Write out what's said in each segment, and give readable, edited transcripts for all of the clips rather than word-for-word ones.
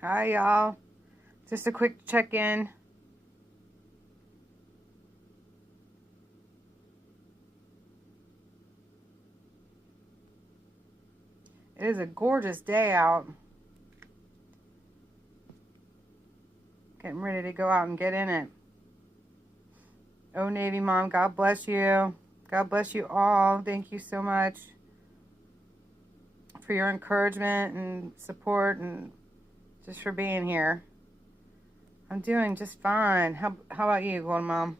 Hi, y'all. Just a quick check-in. It is a gorgeous day out. Getting ready to go out and get in it. Oh, Navy Mom, God bless you. God bless you all. Thank you so much for your encouragement and support and just for being here. I'm doing just fine. How about you, Golden Mom?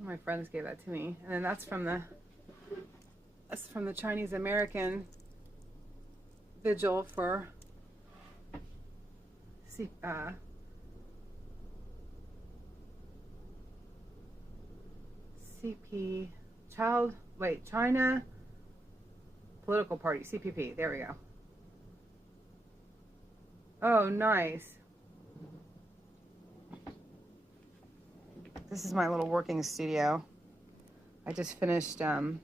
My friends gave that to me, and then that's from the Chinese American Vigil for CP China Political Party, CPP. There we go. Oh, nice. This is my little working studio. I just finished the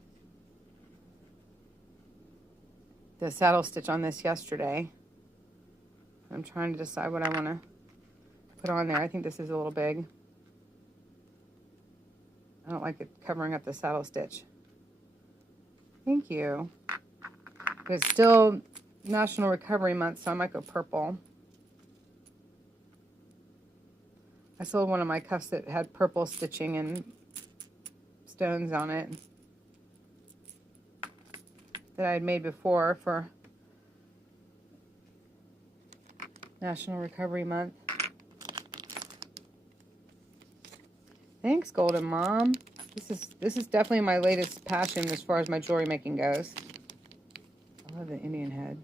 saddle stitch on this yesterday. I'm trying to decide what I want to put on there. I think this is a little big. I don't like it covering up the saddle stitch. Thank you. But it's still National Recovery Month, so I might go purple. I sold one of my cuffs that had purple stitching and stones on it that I had made before for National Recovery Month. Thanks, Golden Mom. This is definitely my latest passion as far as my jewelry making goes. I love the Indian head.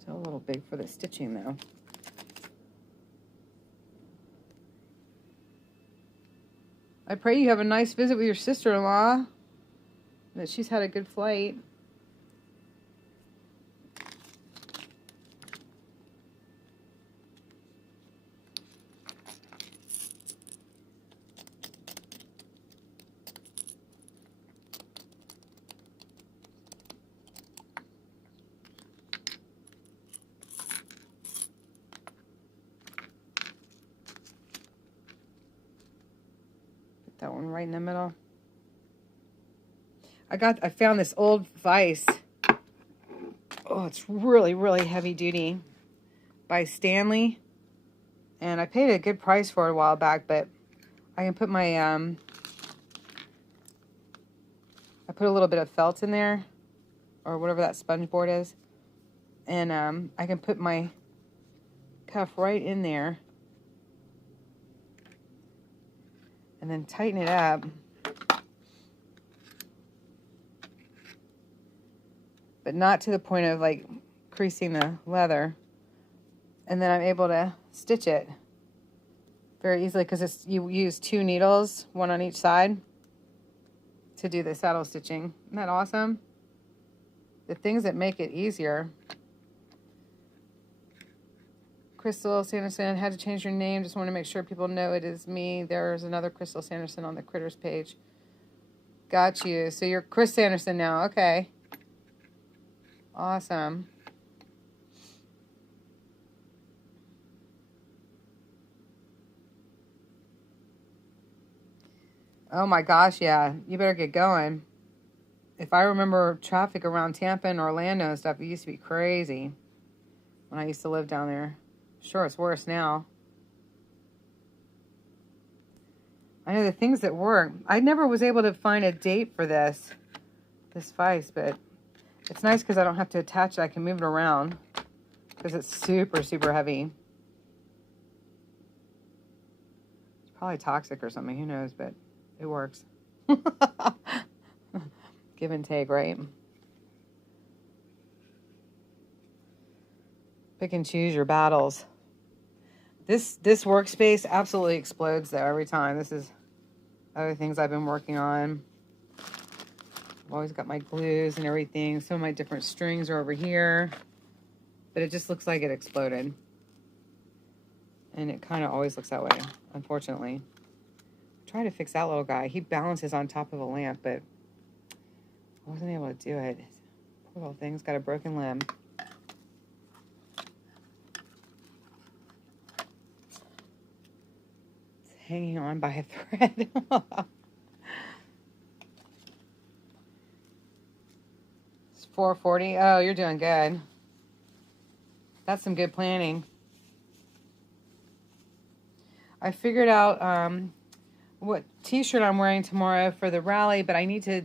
Still a little big for the stitching though. I pray you have a nice visit with your sister-in-law, that she's had a good flight. That one right in the middle. I found this old vise. Oh, it's really, really heavy duty by Stanley. And I paid a good price for it a while back, but I can put my, I put a little bit of felt in there, or whatever that sponge board is. And I can put my cuff right in there. And then tighten it up. But not to the point of like creasing the leather. And then I'm able to stitch it very easily because you use 2 needles, one on each side, to do the saddle stitching. Isn't that awesome? The things that make it easier. Crystal Sanderson, had to change your name. Just want to make sure people know it is me. There's another Crystal Sanderson on the Critters page. Got you. So you're Chris Sanderson now. Okay. Awesome. Oh my gosh, yeah. You better get going. If I remember traffic around Tampa and Orlando and stuff, it used to be crazy when I used to live down there. Sure, it's worse now. I know the things that work. I never was able to find a date for this vise, but it's nice because I don't have to attach it. I can move it around because it's super, super heavy. It's probably toxic or something. Who knows, but it works. Give and take, right? Pick and choose your battles. This workspace absolutely explodes though every time. This is other things I've been working on. I've always got my glues and everything. Some of my different strings are over here. but it just looks like it exploded. And it kind of always looks that way, unfortunately. Try to fix that little guy. He balances on top of a lamp, but I wasn't able to do it. Poor little thing's got a broken limb. It's hanging on by a thread. It's 4:40. Oh, you're doing good. That's some good planning. I figured out what t-shirt I'm wearing tomorrow for the rally, but I need to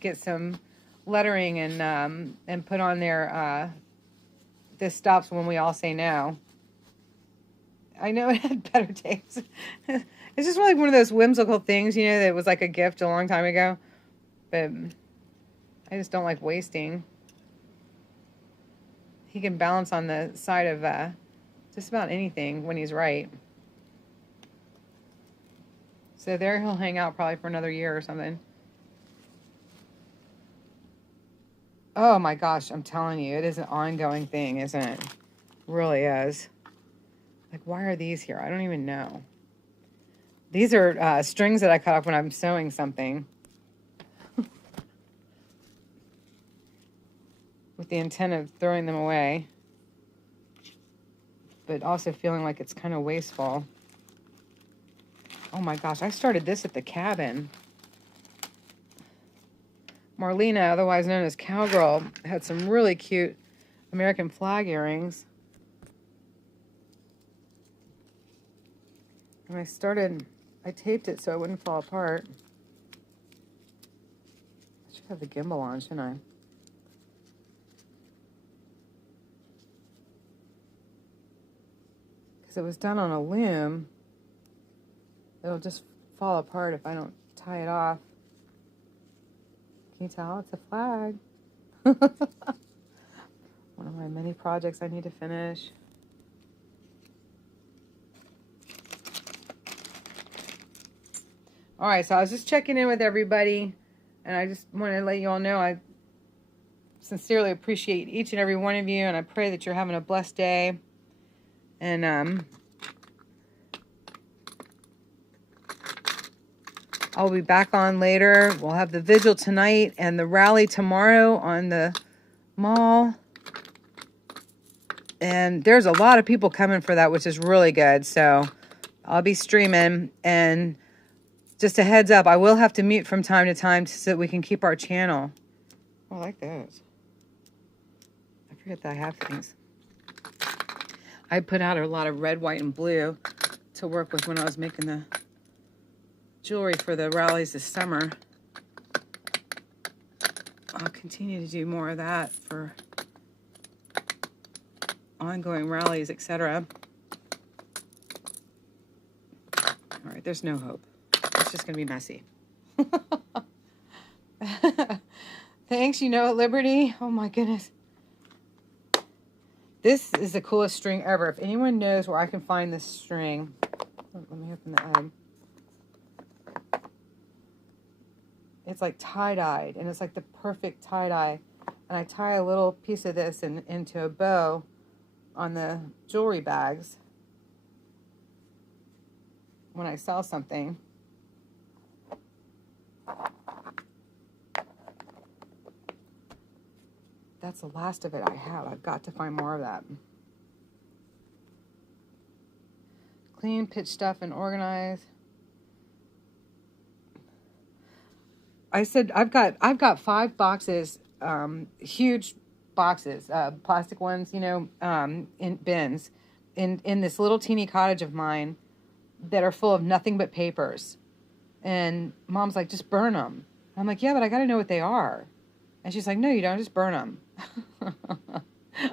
get some lettering and put on there, this stops when we all say no. I know it had better taste. It's just like one of those whimsical things, you know, that was like a gift a long time ago. But I just don't like wasting. He can balance on the side of just about anything when he's right. So there he'll hang out probably for another year or something. Oh my gosh, I'm telling you, it is an ongoing thing, isn't it? It really is. Like, why are these here? I don't even know. These are strings that I cut off when I'm sewing something. With the intent of throwing them away. But also feeling like it's kind of wasteful. Oh my gosh, I started this at the cabin. Marlena, otherwise known as Cowgirl, had some really cute American flag earrings. And I taped it so it wouldn't fall apart. I should have the gimbal on, shouldn't I? Because it was done on a loom. It'll just fall apart if I don't tie it off. Can you tell? It's a flag. One of my many projects I need to finish. All right, so I was just checking in with everybody, and I just wanted to let you all know I sincerely appreciate each and every one of you, and I pray that you're having a blessed day. And I'll be back on later. We'll have the vigil tonight and the rally tomorrow on the mall. And there's a lot of people coming for that, which is really good. So I'll be streaming. And just a heads up, I will have to mute from time to time so that we can keep our channel. Oh, I like those. I forget that I have things. I put out a lot of red, white, and blue to work with when I was making the jewelry for the rallies this summer. I'll continue to do more of that for ongoing rallies, etc. All right, there's no hope. It's just going to be messy. Thanks, you know, at Liberty. Oh my goodness. This is the coolest string ever. If anyone knows where I can find this string, let me open the egg. It's like tie-dyed, and it's like the perfect tie-dye. And I tie a little piece of this into a bow on the jewelry bags when I sell something. That's the last of it I have. I've got to find more of that. Clean, pitch stuff, and organize. I said I've got 5 boxes, huge boxes, plastic ones, you know, in bins, in this little teeny cottage of mine that are full of nothing but papers. And Mom's like, just burn them. I'm like, yeah, but I got to know what they are. And she's like, no, you don't, just burn them.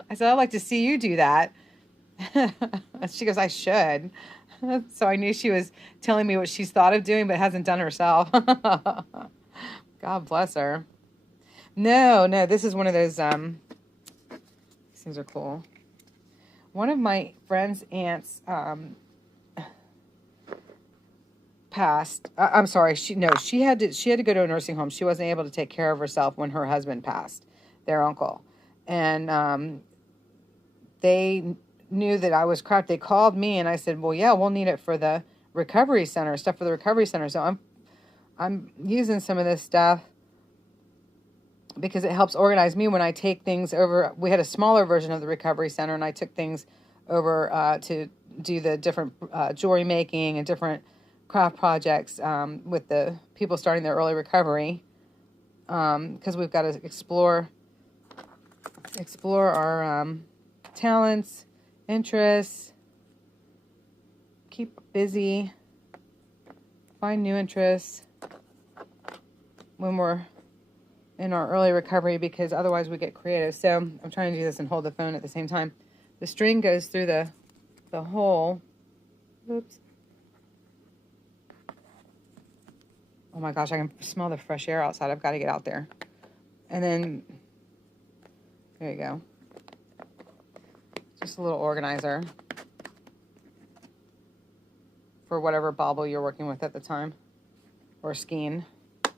I said, I'd like to see you do that. She goes, I should. So I knew she was telling me what she's thought of doing, but hasn't done herself. God bless her. No, this is one of those, these things are cool. One of my friend's aunts, passed. I'm sorry. She had to go to a nursing home. She wasn't able to take care of herself when her husband passed, their uncle. And they knew that I was craft. They called me and I said, well, yeah, we'll need it for the recovery center, stuff for the recovery center. So I'm using some of this stuff because it helps organize me when I take things over. We had a smaller version of the recovery center, and I took things over to do the different jewelry making and different craft projects with the people starting their early recovery, because we've got to explore our talents, interests, keep busy, find new interests when we're in our early recovery, because otherwise we get creative. So I'm trying to do this and hold the phone at the same time. The string goes through the hole. Oops. Oh my gosh, I can smell the fresh air outside. I've got to get out there. And then, there you go. Just a little organizer for whatever bauble you're working with at the time, or skein. Isn't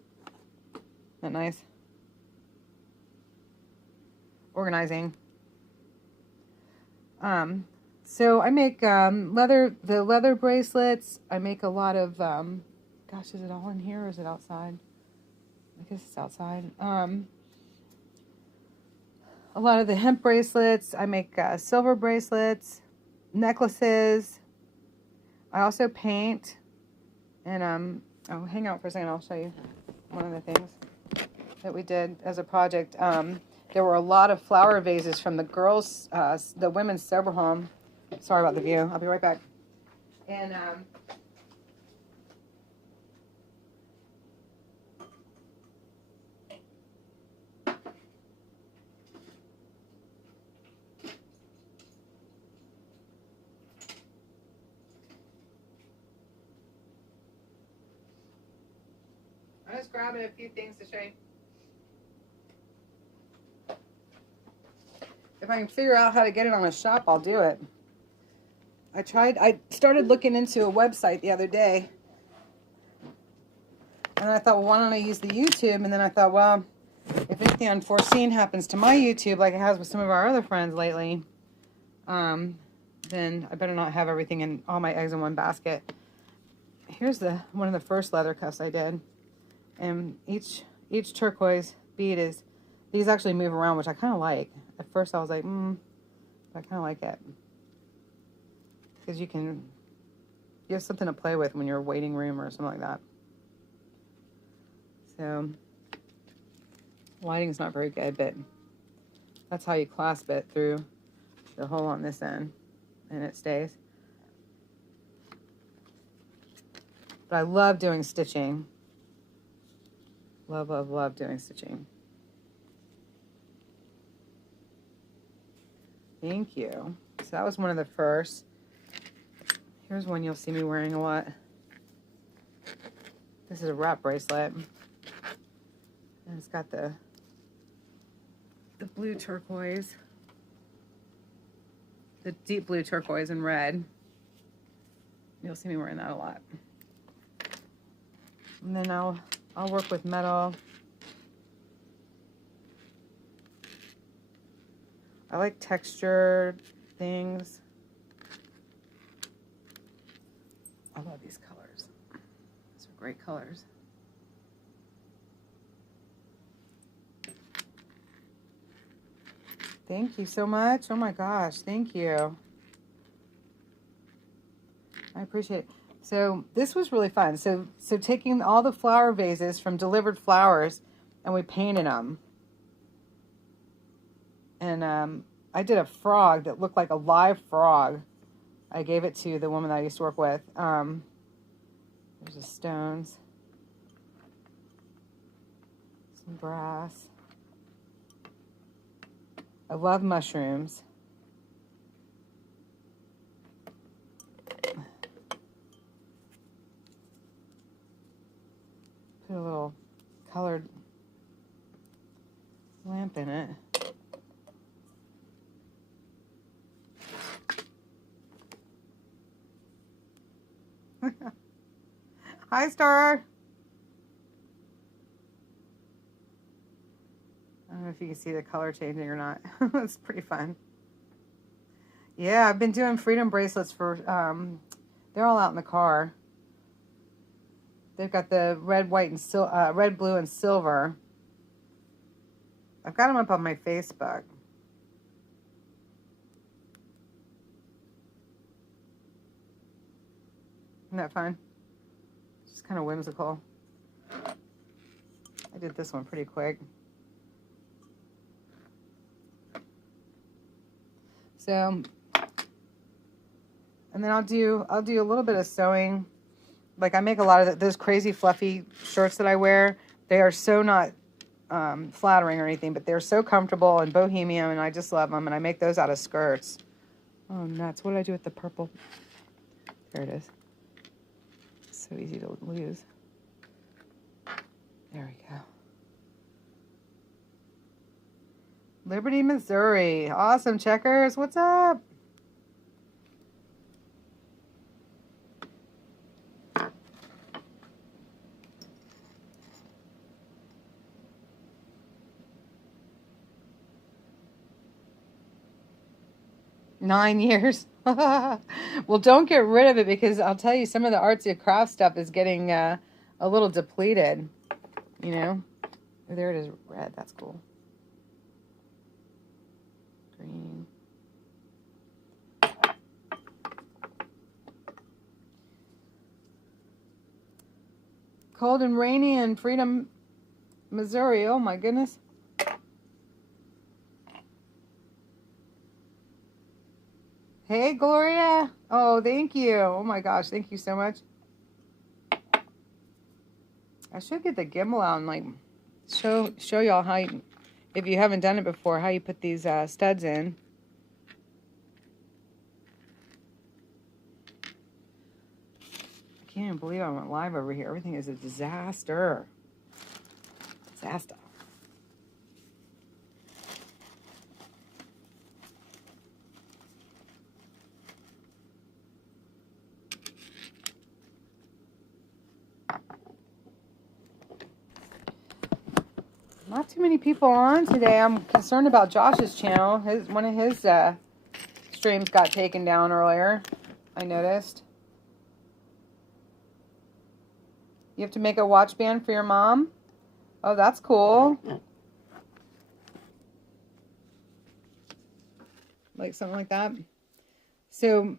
that nice? Organizing. So I make the leather bracelets. I make a lot of gosh, is it all in here or is it outside? I guess it's outside. A lot of the hemp bracelets. I make silver bracelets, necklaces. I also paint. And oh, hang out for a second. I'll show you one of the things that we did as a project. There were a lot of flower vases from the girls, the women's sober home. Sorry about the view. I'll be right back. And I'm just grabbing a few things to show you. If I can figure out how to get it on a shop, I'll do it. I started looking into a website the other day. And I thought, well, why don't I use the YouTube? And then I thought, well, if anything unforeseen happens to my YouTube, like it has with some of our other friends lately, then I better not have everything in all my eggs in one basket. Here's one of the first leather cuffs I did. And each turquoise bead is, these actually move around, which I kind of like. At first I was like, but I kind of like it. Because you have something to play with when you're waiting room or something like that. So, lighting's not very good, but that's how you clasp it through the hole on this end, and it stays. But I love doing stitching. Love, love, love doing stitching. Thank you. So that was one of the first. Here's one you'll see me wearing a lot. This is a wrap bracelet. And it's got the blue turquoise. The deep blue turquoise and red. You'll see me wearing that a lot. And then I'll work with metal. I like textured things. I love these colors. These are great colors. Thank you so much. Oh my gosh, thank you. I appreciate it. So this was really fun. So taking all the flower vases from Delivered Flowers, and we painted them. And I did a frog that looked like a live frog. I gave it to the woman that I used to work with. There's the stones. Some brass. I love mushrooms. Put a little colored lamp in it. Hi, Star. I don't know if you can see the color changing or not. It's pretty fun. Yeah, I've been doing freedom bracelets for, they're all out in the car. They've got the red, white, and red, blue, and silver. I've got them up on my Facebook. Isn't that fun? It's just kind of whimsical. I did this one pretty quick. So, and then I'll do a little bit of sewing. Like I make a lot of those crazy fluffy shirts that I wear. They are so not flattering or anything, but they're so comfortable and bohemian, and I just love them. And I make those out of skirts. Oh, nuts. What did I do with the purple? There it is. It's so easy to lose. There we go. Liberty, Missouri. Awesome, Checkers. What's up? Nine years. Well, don't get rid of it, because I'll tell you, some of the artsy craft stuff is getting a little depleted. You know? Oh, there it is, red. That's cool. Green. Cold and rainy in Freedom, Missouri. Oh my goodness. Hey, Gloria. Oh, thank you. Oh my gosh, thank you so much. I should get the gimbal out and like show y'all how you, if you haven't done it before, how you put these studs in. I can't even believe I went live over here. Everything is a disaster. Disaster. Not too many people on today. I'm concerned about Josh's channel. One of his streams got taken down earlier, I noticed. You have to make a watch band for your mom? Oh, that's cool. Like something like that. So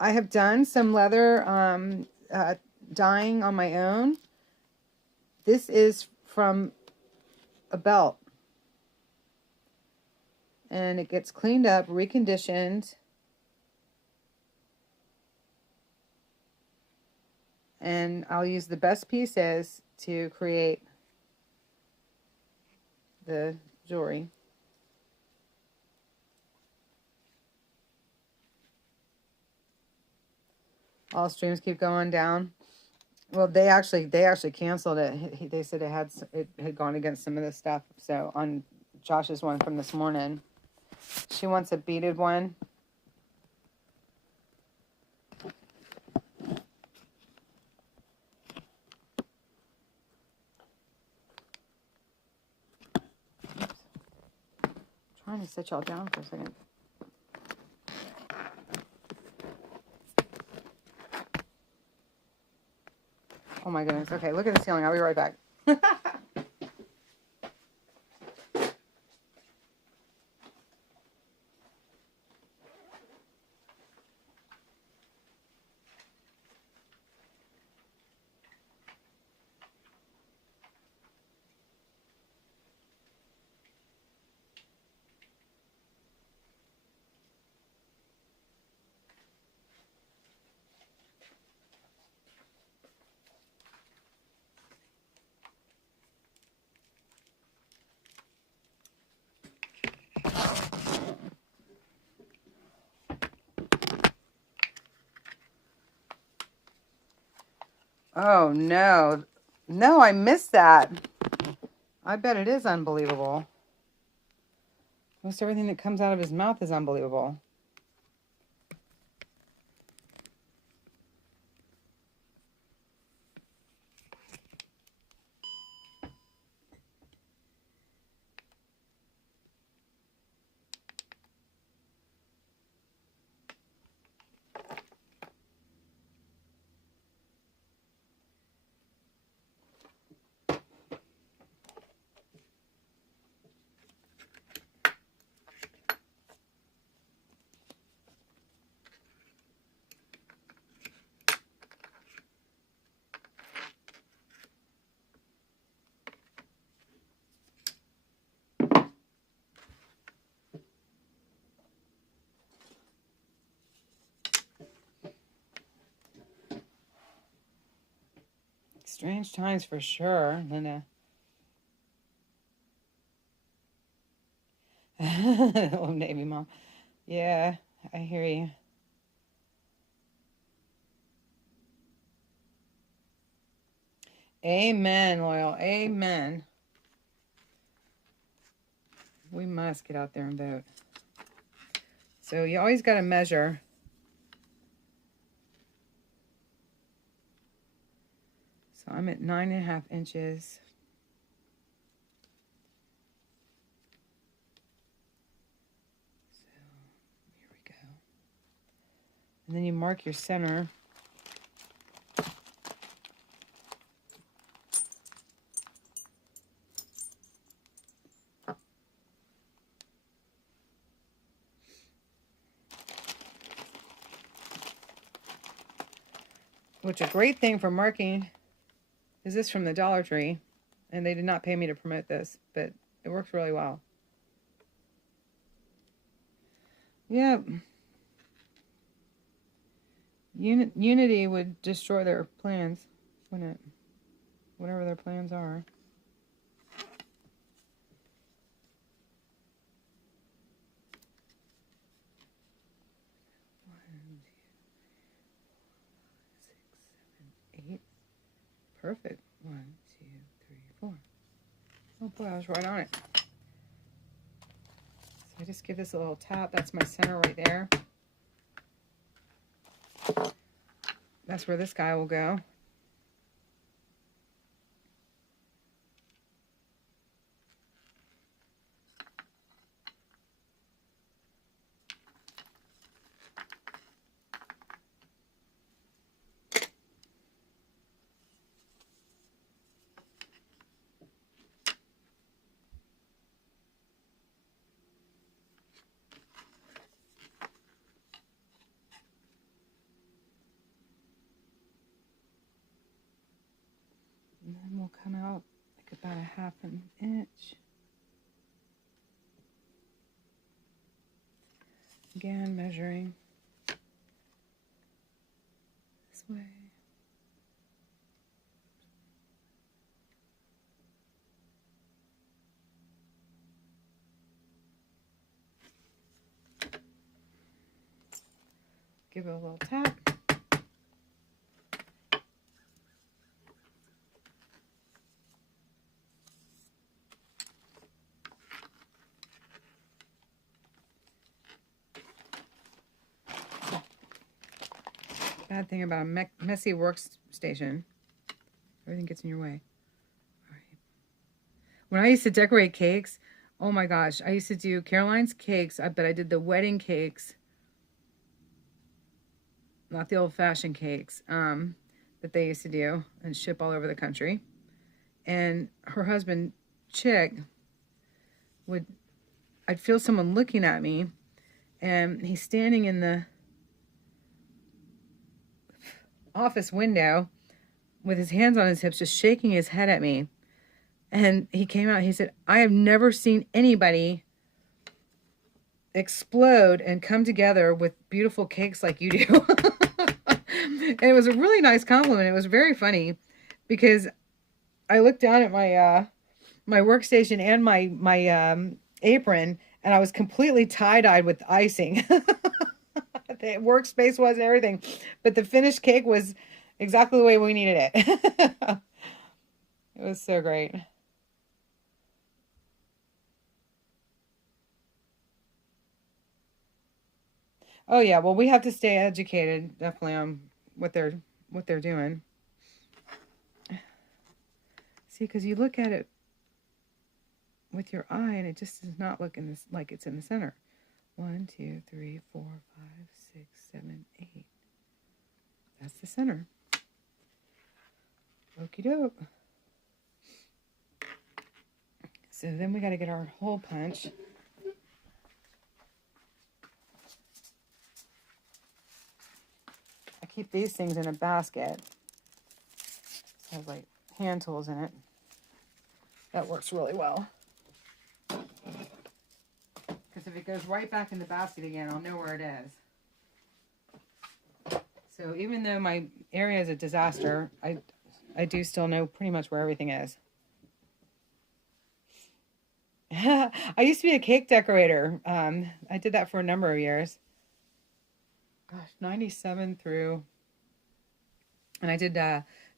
I have done some leather dyeing on my own. This is from a belt. And it gets cleaned up, reconditioned. And I'll use the best pieces to create the jewelry. All streams keep going down. Well, they actually canceled it. They said it had gone against some of the stuff. So on Josh's one from this morning, she wants a beaded one. Oops. I'm trying to sit y'all down for a second. Oh my goodness. Okay, look at the ceiling. I'll be right back. Oh no. No, I missed that. I bet it is unbelievable. Most everything that comes out of his mouth is unbelievable. Strange times for sure, Linda. Old Navy mom. Yeah, I hear you. Amen, Loyal. Amen. We must get out there and vote. So you always got to measure. So I'm at 9.5 inches. So here we go. And then you mark your center. Which a great thing for marking is this from the Dollar Tree. And they did not pay me to promote this, but it works really well. Yep. Unity would destroy their plans, wouldn't it? Whatever their plans are. Perfect. 1, 2, 3, 4. Oh boy, I was right on it. So I just give this a little tap. That's my center right there. That's where this guy will go. And then we'll come out like about a 1/2 inch. Again, measuring this way. Give it a little tap. Bad thing about a messy workstation, everything gets in your way. All right. When I used to decorate cakes, oh my gosh, I used to do Caroline's cakes, but I did the wedding cakes, not the old-fashioned cakes that they used to do and ship all over the country. And her husband, Chick, I'd feel someone looking at me, and he's standing in the office window with his hands on his hips, just shaking his head at me. And he came out, he said, I have never seen anybody explode and come together with beautiful cakes like you do. And it was a really nice compliment. It was very funny because I looked down at my my workstation and my apron, and I was completely tie-dyed with icing. The workspace was and everything, but the finished cake was exactly the way we needed it. It was so great. Oh yeah, well we have to stay educated definitely on what they're doing. See, because you look at it with your eye and it just does not look in this like it's in the center. 1, 2, 3, 4, 5, 6, 7, 8. That's the center. Okie doke. So then we got to get our hole punch. I keep these things in a basket. It has like hand tools in it. That works really well. Because if it goes right back in the basket again, I'll know where it is. So even though my area is a disaster, I I do still know pretty much where everything is. I used to be a cake decorator. I did that for a number of years. Gosh, 97 through. And I did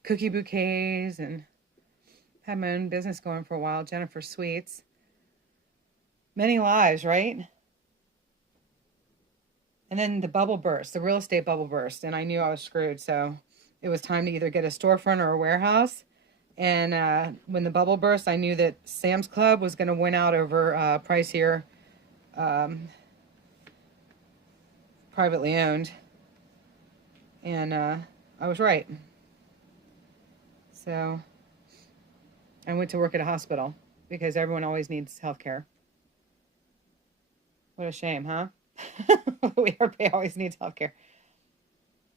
cookie bouquets and had my own business going for a while, Jennifer Sweets. Many lives, right? And then the bubble burst, the real estate bubble burst, and I knew I was screwed. So it was time to either get a storefront or a warehouse. And when the bubble burst, I knew that Sam's Club was going to win out over pricier, privately owned. And I was right. So I went to work at a hospital because everyone always needs health care. What a shame, huh? Everybody always needs health care.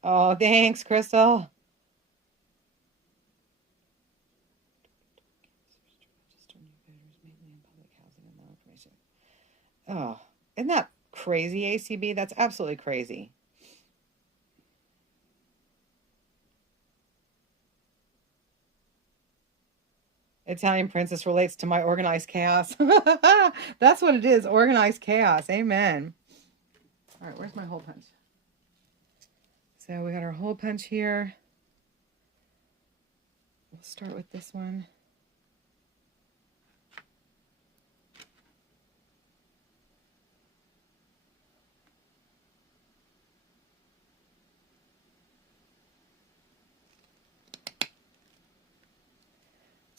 Oh, thanks, Crystal. Oh, isn't that crazy, ACB? That's absolutely crazy. Italian princess relates to my organized chaos. That's what it is, organized chaos. Amen. All right, where's my hole punch? So we got our hole punch here. We'll start with this one.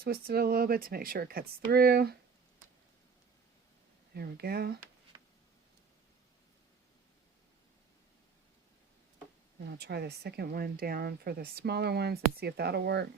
Twist it a little bit to make sure it cuts through. There we go. And I'll try the second one down for the smaller ones and see if that'll work.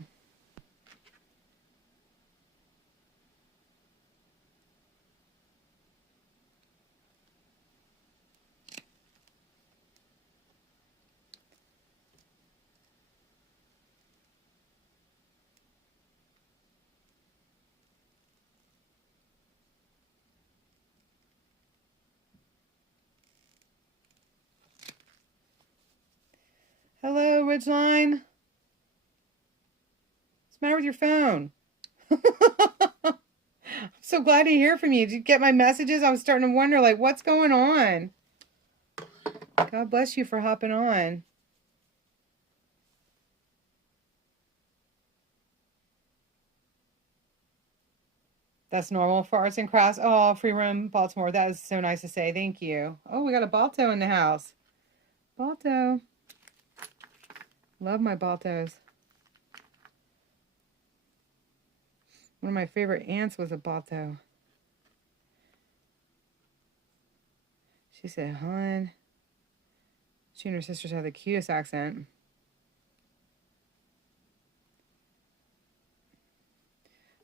Hello, Ridgeline. What's the matter with your phone? I'm so glad to hear from you. Did you get my messages? I was starting to wonder, like, what's going on? God bless you for hopping on. That's normal for arts and crafts. Oh, free room, Baltimore. That is so nice to say. Thank you. Oh, we got a Balto in the house. Balto. Love my Baltos. One of my favorite aunts was a Balto. She said, "Hon." She and her sisters have the cutest accent.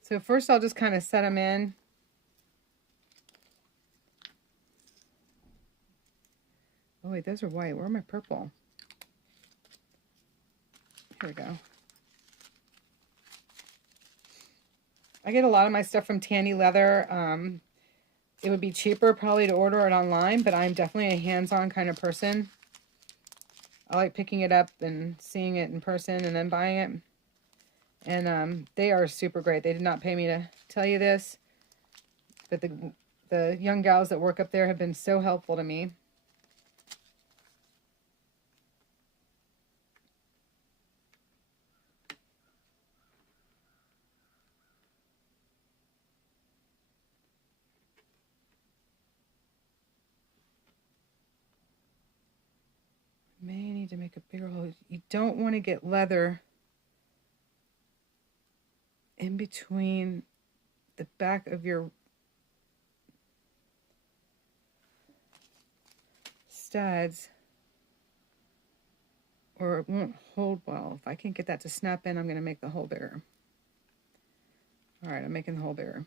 So first I'll just kind of set them in. Oh wait, those are white. Where are my purple? Here we go. I get a lot of my stuff from Tandy Leather. It would be cheaper probably to order it online, but I'm definitely a hands-on kind of person. I like picking it up and seeing it in person and then buying it. And they are super great. They did not pay me to tell you this, but the young gals that work up there have been so helpful to me. May need to make a bigger hole. You don't want to get leather in between the back of your studs, or it won't hold well. If I can get that to snap in, I'm going to make the hole bigger. All right, I'm making the hole bigger.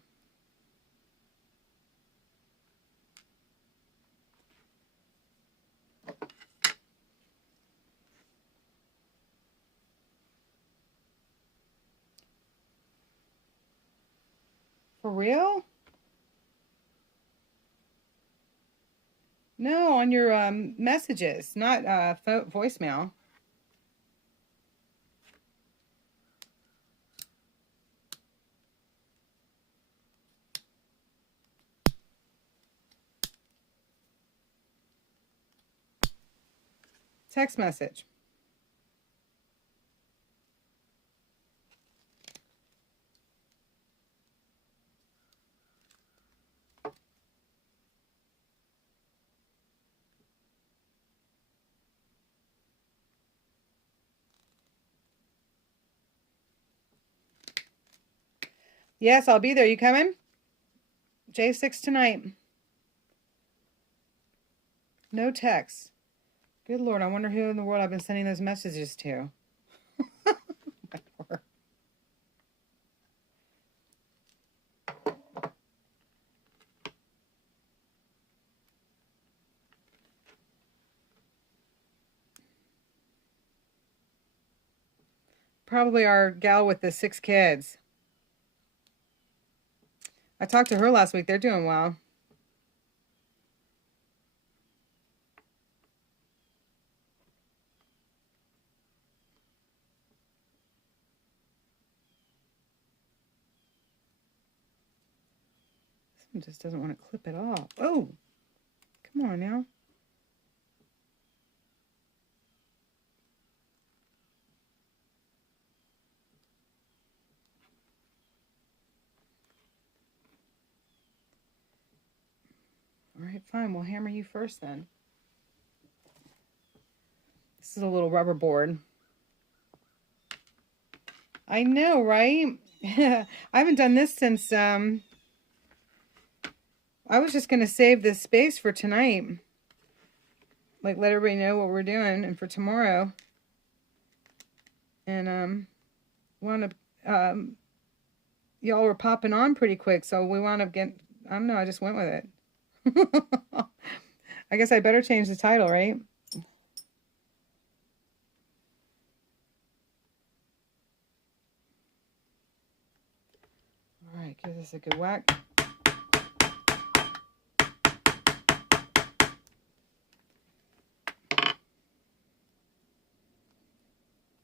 For real? No, on your messages, not voicemail. Text message. Yes, I'll be there. You coming? J6 tonight. No text. Good Lord, I wonder who in the world I've been sending those messages to. Probably our gal with the 6 kids. I talked to her last week. They're doing well. This one just doesn't want to clip at all. Oh, come on now. All right, fine. We'll hammer you first then. This is a little rubber board. I know, right? I haven't done this since, I was just going to save this space for tonight. Like, let everybody know what we're doing and for tomorrow. And, y'all were popping on pretty quick, so we wound up getting, I don't know, I just went with it. I guess I better change the title, right? All right, give this a good whack.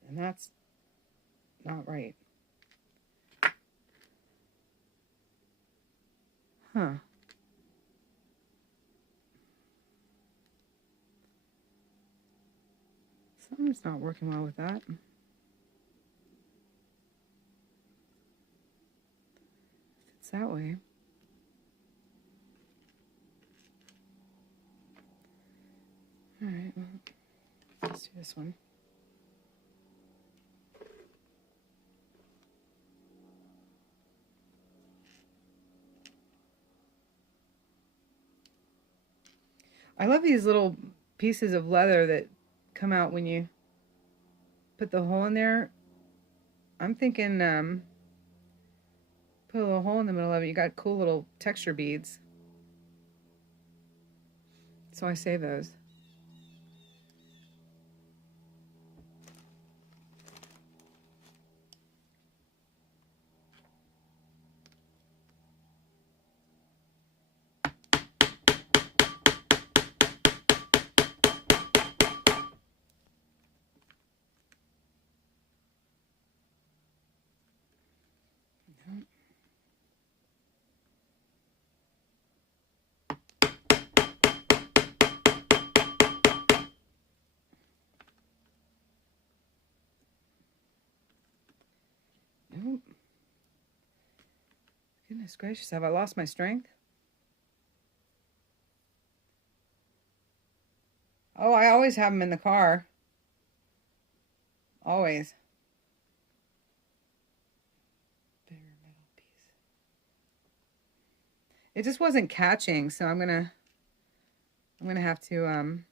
And that's not right. Huh. Something's not working well with that. It's that way. All right, well, let's do this one. I love these little pieces of leather that come out when you put the hole in there. I'm thinking put a little hole in the middle of it. You got cool little texture beads. So I save those. Nope. Goodness gracious, have I lost my strength? Oh, I always have them in the car. Always. Bigger metal piece. It just wasn't catching, so I'm gonna have to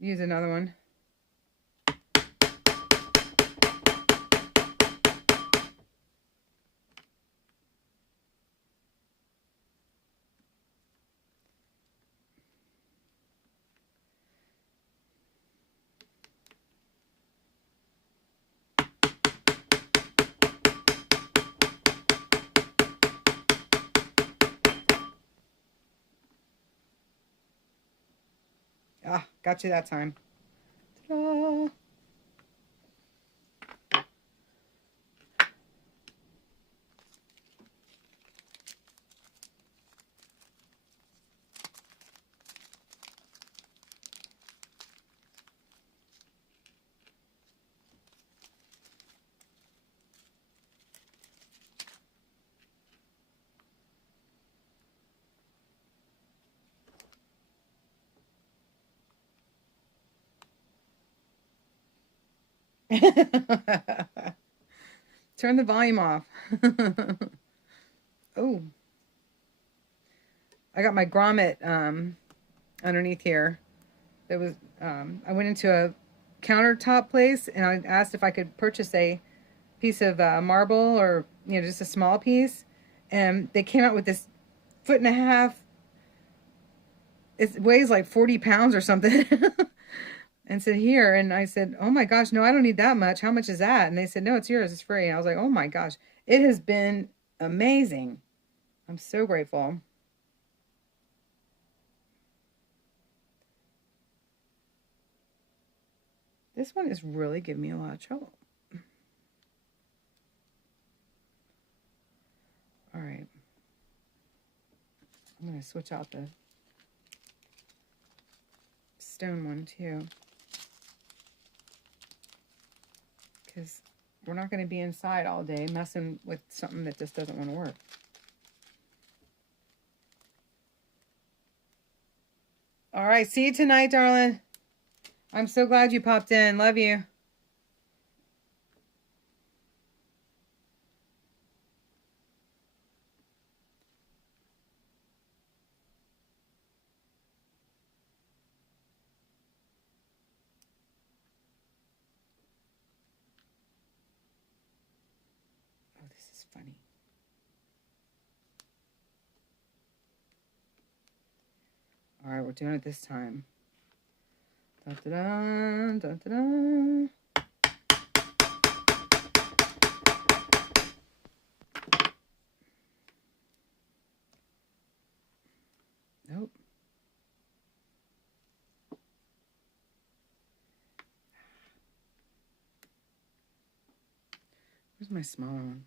use another one. Ah, got you that time. Ta-da! Turn the volume off. Oh, I got my grommet underneath here. There was I went into a countertop place and I asked if I could purchase a piece of marble, or just a small piece, and they came out with this 1.5 foot. It weighs like 40 pounds or something. And said, here. And I said, oh my gosh, no, I don't need that much. How much is that? And they said, no, it's yours. It's free. And I was like, oh my gosh, it has been amazing. I'm so grateful. This one is really giving me a lot of trouble. All right. I'm going to switch out the stone one too, because we're not going to be inside all day messing with something that just doesn't want to work. All right, see you tonight, darling. I'm so glad you popped in. Love you. Oh, this is funny. All right, we're doing it this time. Dun, dun, dun, dun, dun. Nope. Where's my smaller one?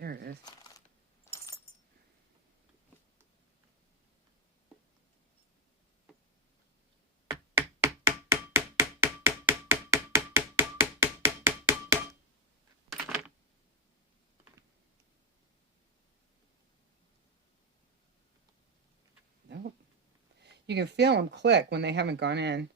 There it is. Nope. You can feel them click when they haven't gone in.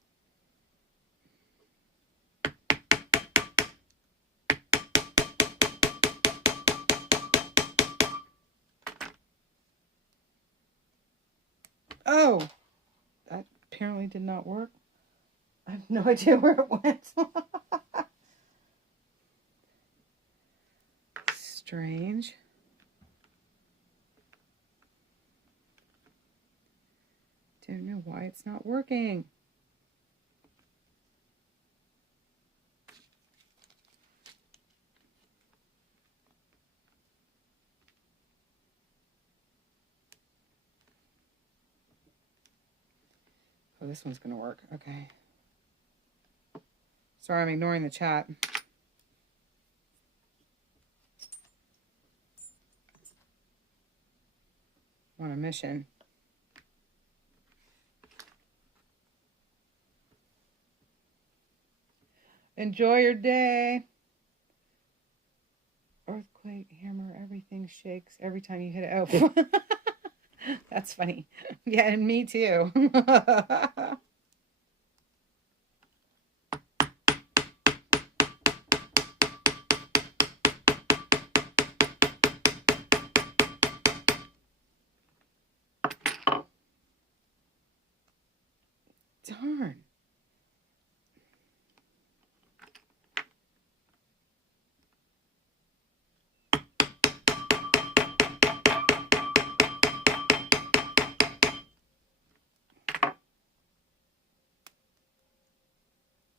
Oh, that apparently did not work. I have no idea where it went. Strange. Don't know why it's not working. Oh, this one's gonna work. Okay. Sorry, I'm ignoring the chat. On a mission. Enjoy your day. Earthquake, hammer, everything shakes every time you hit it. Oh, that's funny. Yeah, and me too. Darn.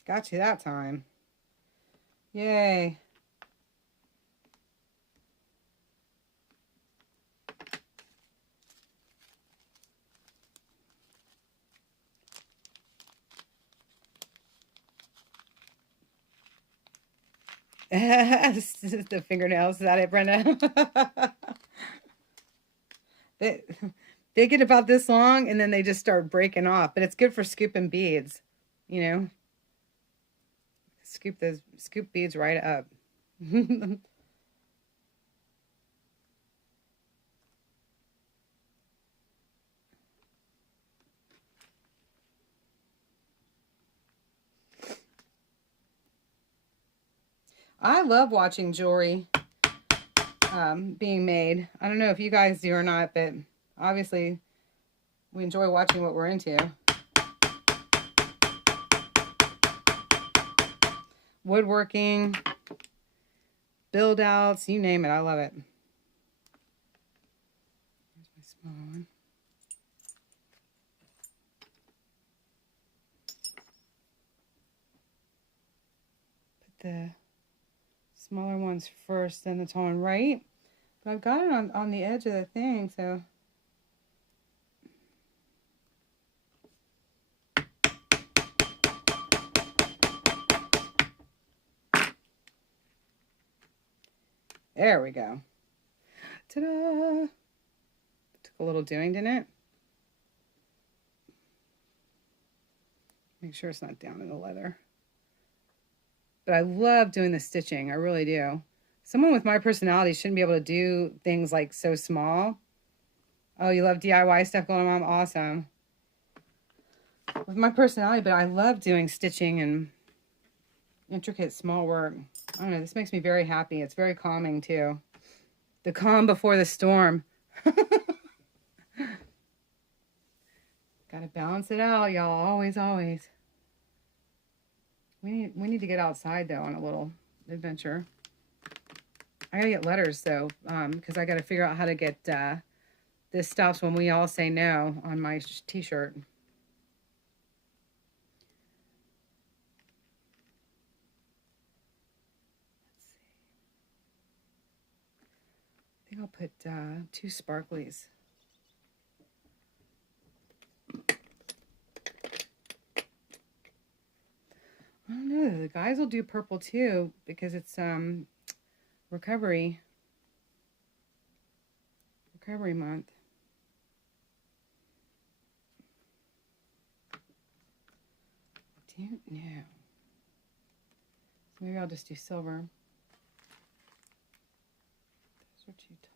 Got you that time. Yay. The fingernails, is that it, Brenda? they, they get about this long and then they just start breaking off, but it's good for scooping beads, you know? Scoop beads right up. I love watching jewelry being made. I don't know if you guys do or not, but obviously we enjoy watching what we're into. Woodworking, build outs, you name it. I love it. Here's my small one. Put the smaller ones first, then the tall one, right? But I've got it on the edge of the thing, so. There we go. Ta-da! Took a little doing, didn't it? Make sure it's not down in the leather. But I love doing the stitching. I really do. Someone with my personality shouldn't be able to do things like so small. Oh, you love DIY stuff going on? Awesome. With my personality, but I love doing stitching and intricate small work. I don't know, this makes me very happy. It's very calming too. The calm before the storm. Gotta balance it out, y'all. Always, always. We need to get outside though on a little adventure. I gotta get letters though, because I gotta figure out how to get this stops when we all say no on my t-shirt. I think I'll put 2 sparklies. I don't know. The guys will do purple too because it's recovery month. I don't know. So maybe I'll just do silver. Those are too tall.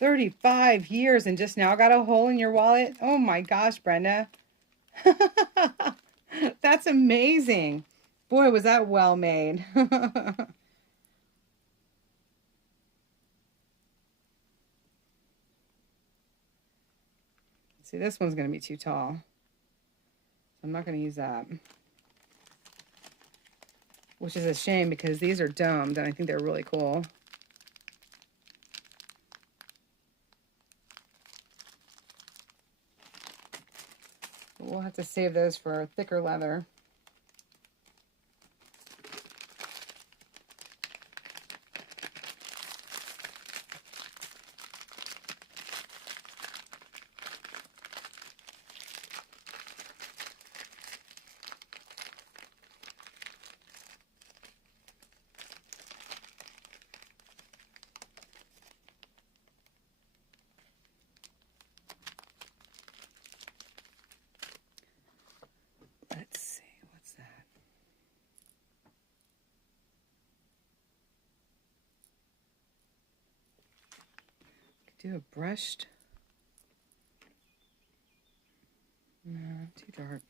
$35 years and just now got a hole in your wallet? Oh my gosh, Brenda. That's amazing. Boy, was that well made. See, this one's going to be too tall. So I'm not going to use that. Which is a shame because these are domed and I think they're really cool. We'll have to save those for thicker leather. Do a brushed. No, too dark.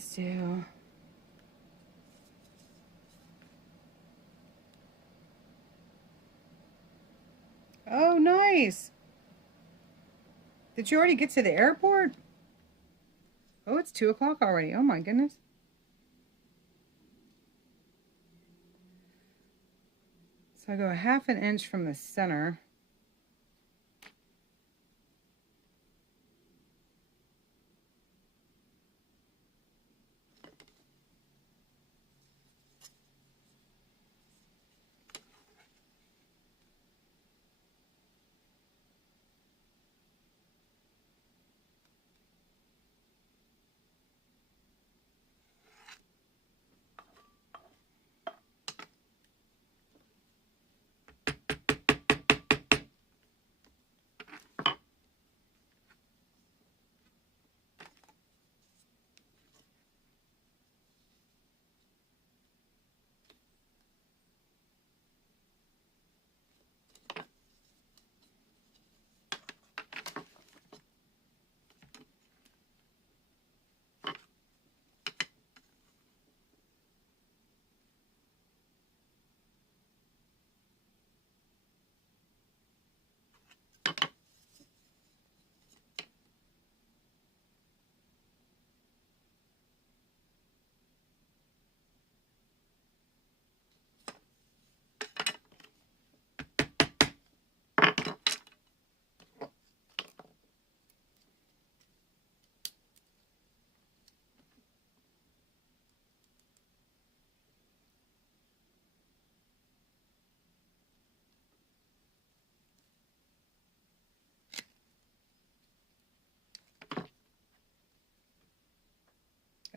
Let's do... Oh, nice. Did you already get to the airport? Oh, it's 2 o'clock already. Oh my goodness. So I go 1/2 inch from the center.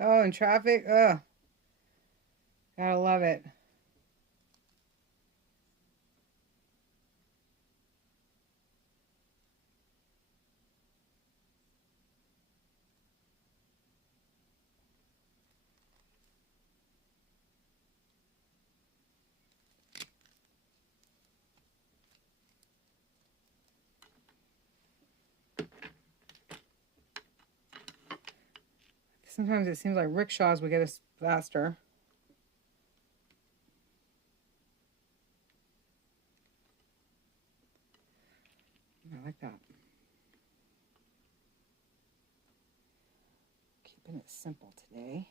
Oh, and traffic. Ugh. Gotta love it. Sometimes it seems like rickshaws would get us faster. I like that. Keeping it simple today.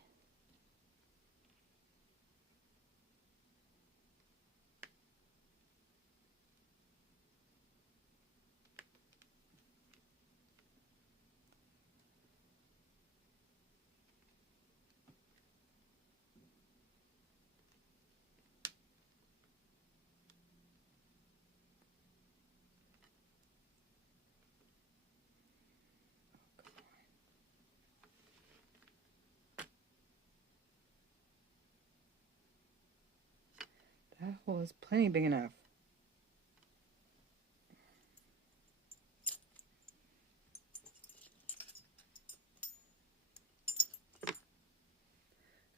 That hole is plenty big enough.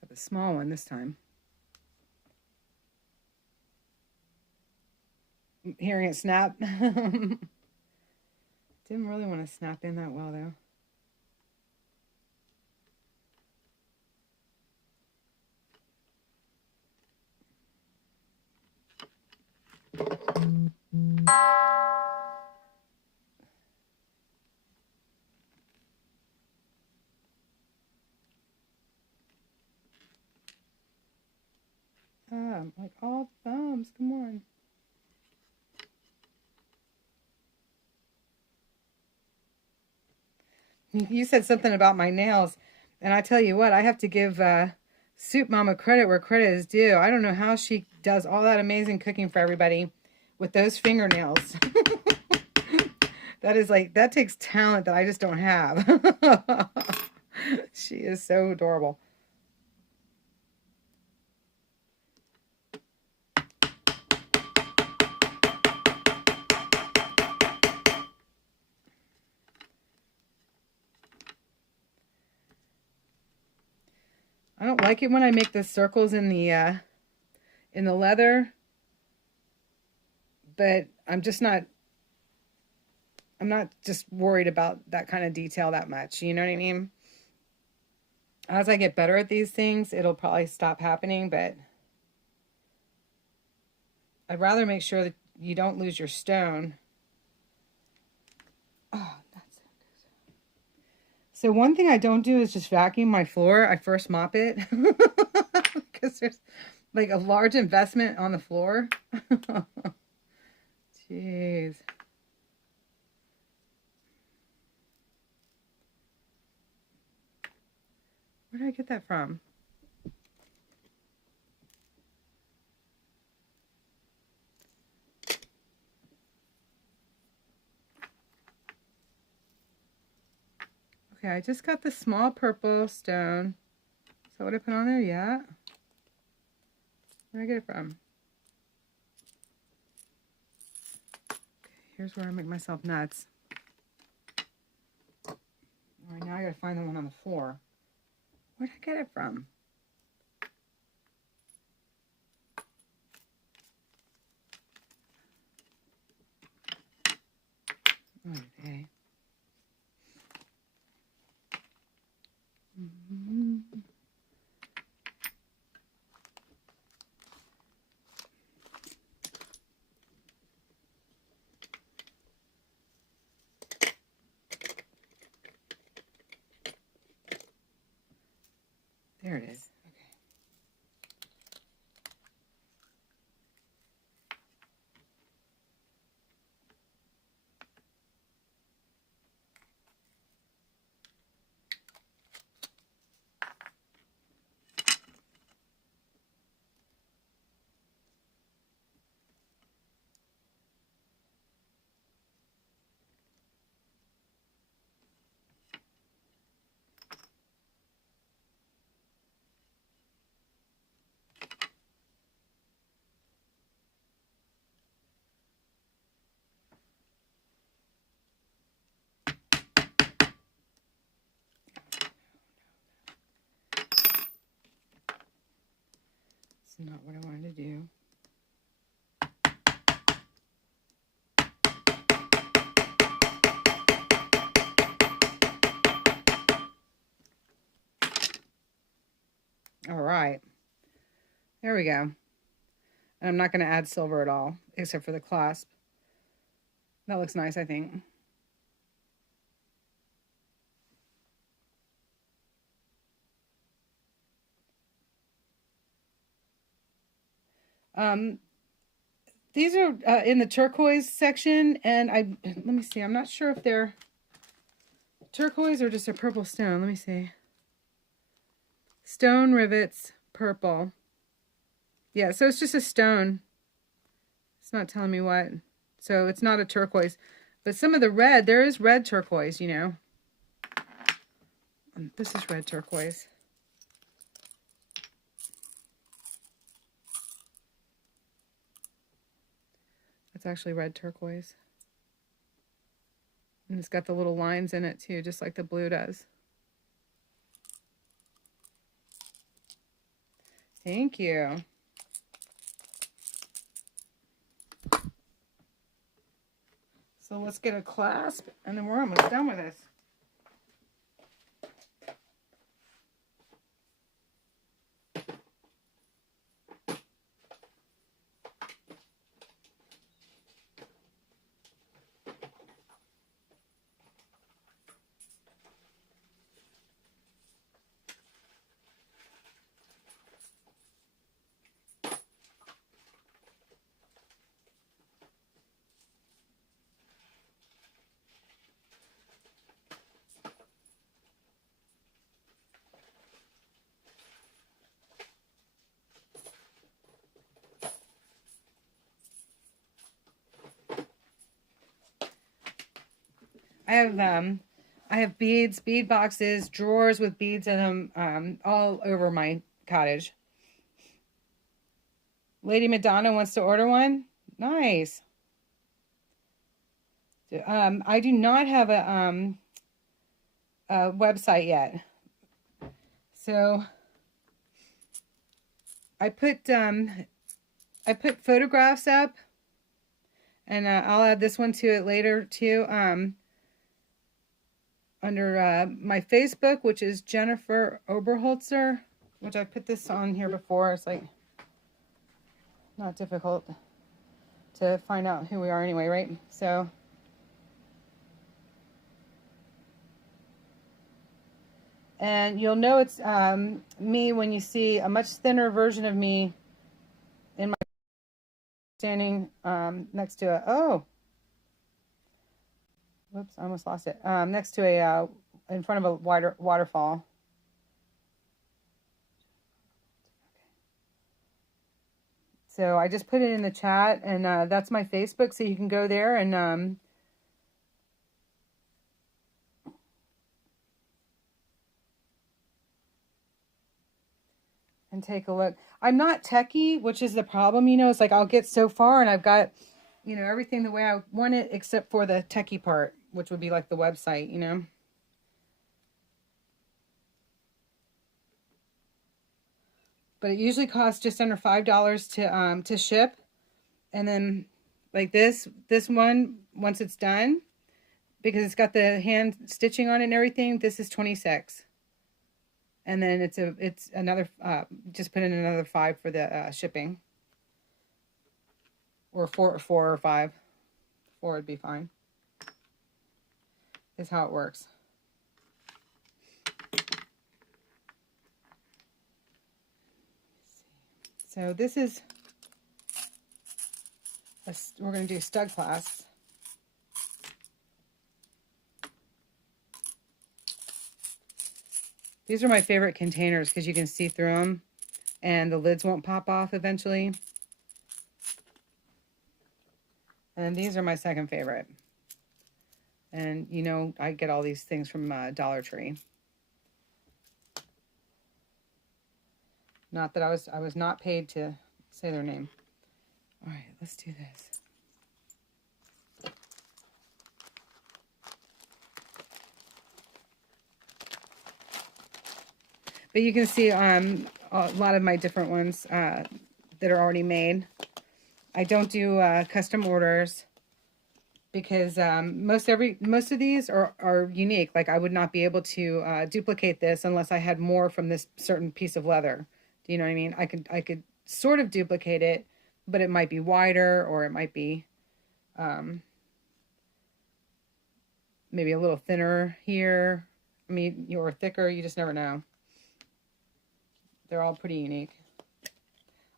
Got the small one this time. Hearing it snap. Didn't really want to snap in that well though. Like all thumbs, come on. You said something about my nails, and I tell you what, I have to give Soup Mama credit where credit is due. I don't know how she does all that amazing cooking for everybody with those fingernails. That is like, that takes talent that I just don't have. She is so adorable. I don't like it when I make the circles in the leather, but I'm not just worried about that kind of detail that much. You know what I mean? As I get better at these things, it'll probably stop happening, but I'd rather make sure that you don't lose your stone. Oh, that's it. So one thing I don't do is just vacuum my floor. I first mop it because there's like a large investment on the floor. Jeez. Where did I get that from? Okay, I just got the small purple stone. Is that what I put on there? Yeah. Where did I get it from? Okay, here's where I make myself nuts. All right, now I gotta find the one on the floor. Where did I get it from? Okay. There it is. Okay. It's not what I wanted to do. All right. There we go. And I'm not going to add silver at all, except for the clasp. That looks nice, I think. These are in the turquoise section, and let me see. I'm not sure if they're turquoise or just a purple stone. Let me see. Stone rivets, purple. Yeah, so it's just a stone. It's not telling me what. So it's not a turquoise. But some of the red, there is red turquoise, you know. This is red turquoise. It's actually red turquoise. And it's got the little lines in it too, just like the blue does. Thank you. So let's get a clasp, and then we're almost done with this. I have beads, bead boxes, drawers with beads in them, all over my cottage. Lady Madonna wants to order one. Nice. I do not have a website yet, so I put photographs up, and I'll add this one to it later too. under my Facebook, which is Jennifer Oberholzer, which I put this on here before. It's like not difficult to find out who we are anyway, right? So and you'll know it's me when you see a much thinner version of me in my standing next to a, oh, whoops, I almost lost it. Next to a, in front of a waterfall. So I just put it in the chat, and that's my Facebook, so you can go there and take a look. I'm not techie, which is the problem, you know. It's like I'll get so far and I've got, you know, everything the way I want it except for the techie part, which would be like the website, you know. But it usually costs just under $5 to ship. And then like this one, once it's done, because it's got the hand stitching on it and everything, this is $26. And then it's another, just put in another $5 for the shipping. Or four or five. 4 would be fine. Is how it works. So this is, we're going to do stud clasps. These are my favorite containers because you can see through them and the lids won't pop off eventually. And these are my second favorite. And you know, I get all these things from Dollar Tree. Not that I was not paid to say their name. All right, let's do this. But you can see a lot of my different ones that are already made. I don't do custom orders because most of these are unique. Like I would not be able to duplicate this unless I had more from this certain piece of leather. Do you know what I mean? I could sort of duplicate it, but it might be wider or it might be maybe a little thinner here. I mean, or thicker. You just never know. They're all pretty unique.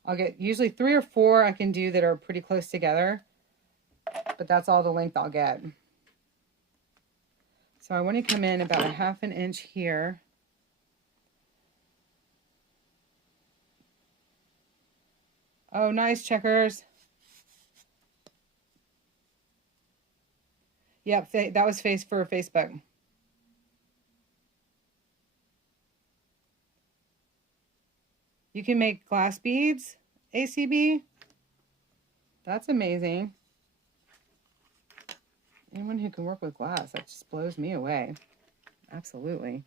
I'll get usually 3 or 4 I can do that are pretty close together, but that's all the length I'll get. So I want to come in about a ½ inch here. Oh, nice, Checkers. Yep, that was for Facebook. You can make glass beads, ACB. That's amazing. Anyone who can work with glass, that just blows me away. Absolutely.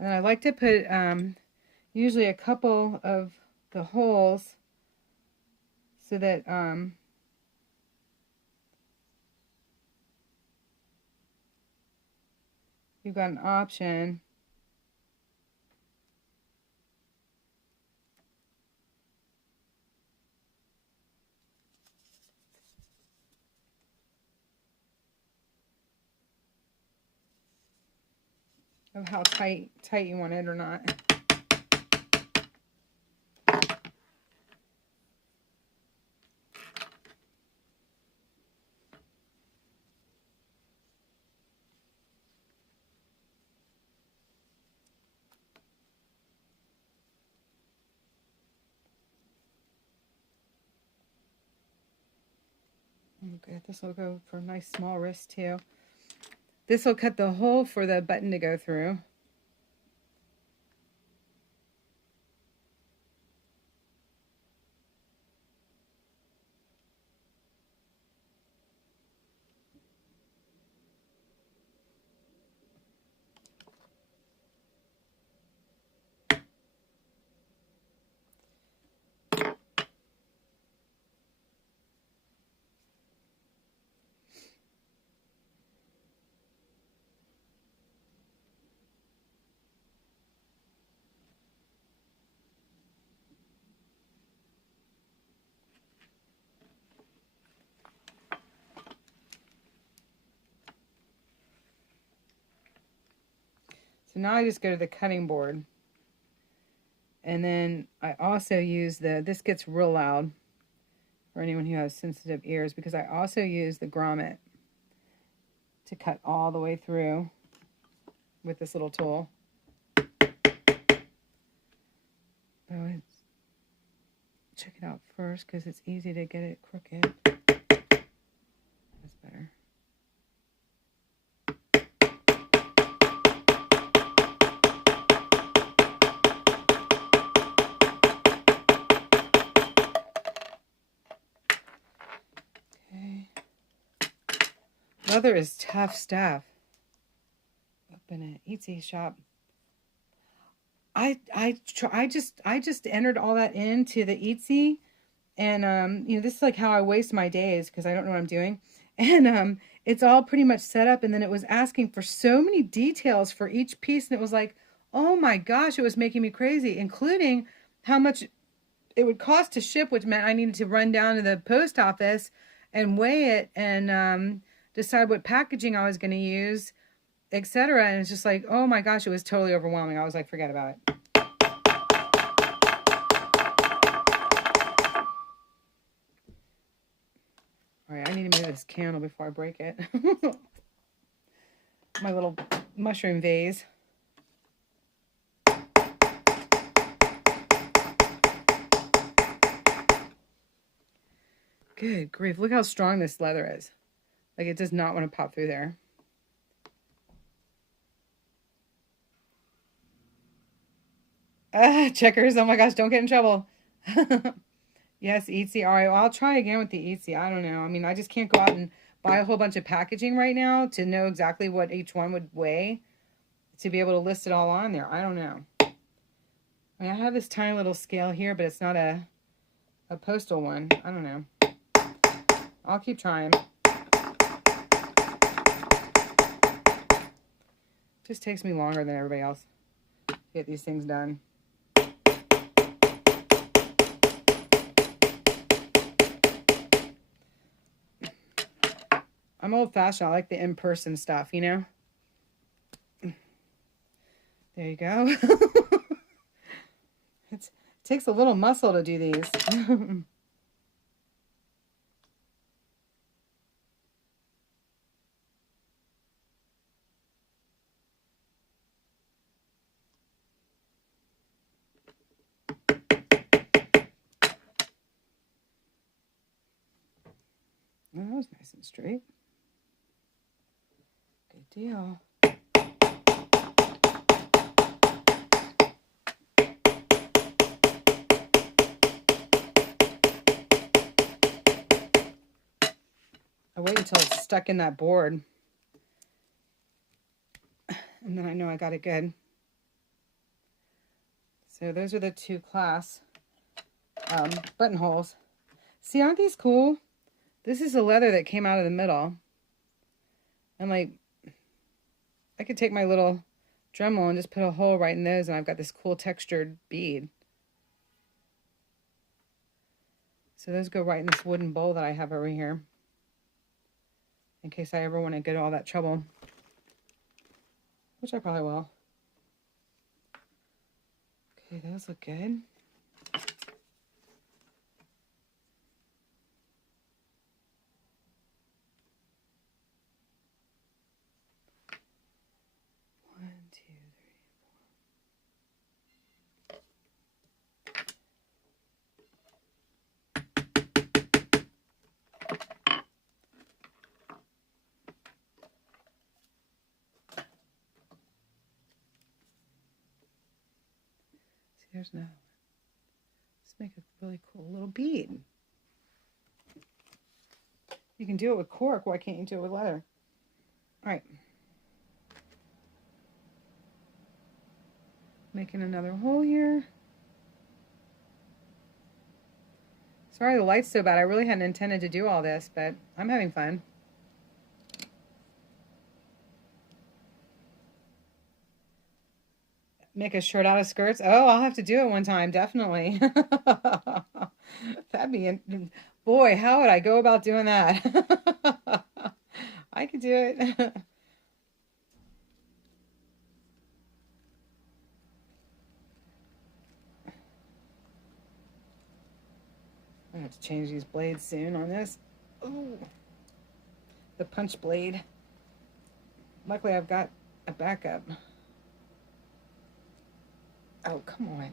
And I like to put usually a couple of the holes so that you've got an option of how tight you want it or not. Okay, this will go for a nice small wrist too. This will cut the hole for the button to go through. So now I just go to the cutting board. And then I also use this gets real loud for anyone who has sensitive ears, because I also use the grommet to cut all the way through with this little tool. Check it out first because it's easy to get it crooked. That's better. Okay. Leather is tough stuff. Open it. Etsy shop. I just entered all that into the Etsy, and this is like how I waste my days because I don't know what I'm doing, and it's all pretty much set up, and then it was asking for so many details for each piece, and it was like, oh my gosh, it was making me crazy, including how much it would cost to ship, which meant I needed to run down to the post office and weigh it and decide what packaging I was going to use, etc. And it's just like, oh my gosh, it was totally overwhelming. I was like, forget about it. All right, I need to move this candle before I break it. My little mushroom vase. Good grief, look how strong this leather is. Like, it does not want to pop through there. Checkers, oh my gosh, don't get in trouble. Yes, Etsy. All right, well, I'll try again with the Etsy. I don't know. I mean, I just can't go out and buy a whole bunch of packaging right now to know exactly what each one would weigh to be able to list it all on there. I don't know. I mean, I have this tiny little scale here, but it's not a postal one. I don't know. I'll keep trying. Just takes me longer than everybody else to get these things done. I'm old-fashioned. I like the in-person stuff, you know? There you go. It takes a little muscle to do these. Well, that was nice and straight. Good deal. I wait until it's stuck in that board, and then I know I got it good. So those are the two class buttonholes. See, aren't these cool? This is the leather that came out of the middle. And like, I could take my little Dremel and just put a hole right in those, and I've got this cool textured bead. So those go right in this wooden bowl that I have over here, in case I ever want to go to all that trouble, which I probably will. Okay, those look good. There's another one. Let's make a really cool little bead. You can do it with cork. Why can't you do it with leather? All right. Making another hole here. Sorry the light's so bad. I really hadn't intended to do all this, but I'm having fun. Make a shirt out of skirts? Oh, I'll have to do it one time, definitely. That'd be, boy, how would I go about doing that? I could do it. I have to change these blades soon on this. Ooh, the punch blade. Luckily, I've got a backup. Oh, come on.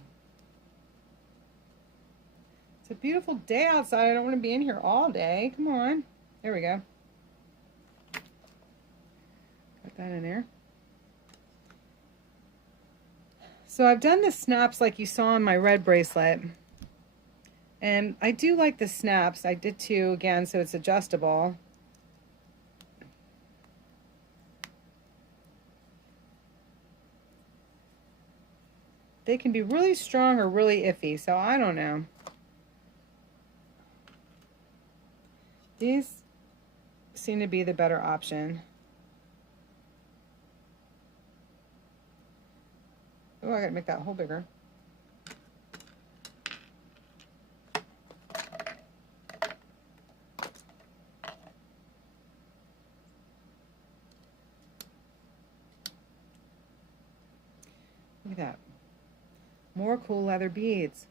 It's a beautiful day outside. I don't want to be in here all day. Come on. There we go. Got that in there. So I've done the snaps like you saw on my red bracelet. And I do like the snaps. I did two again, so it's adjustable. They can be really strong or really iffy, so I don't know. These seem to be the better option. Oh, I gotta make that hole bigger. Look at that. More cool leather beads.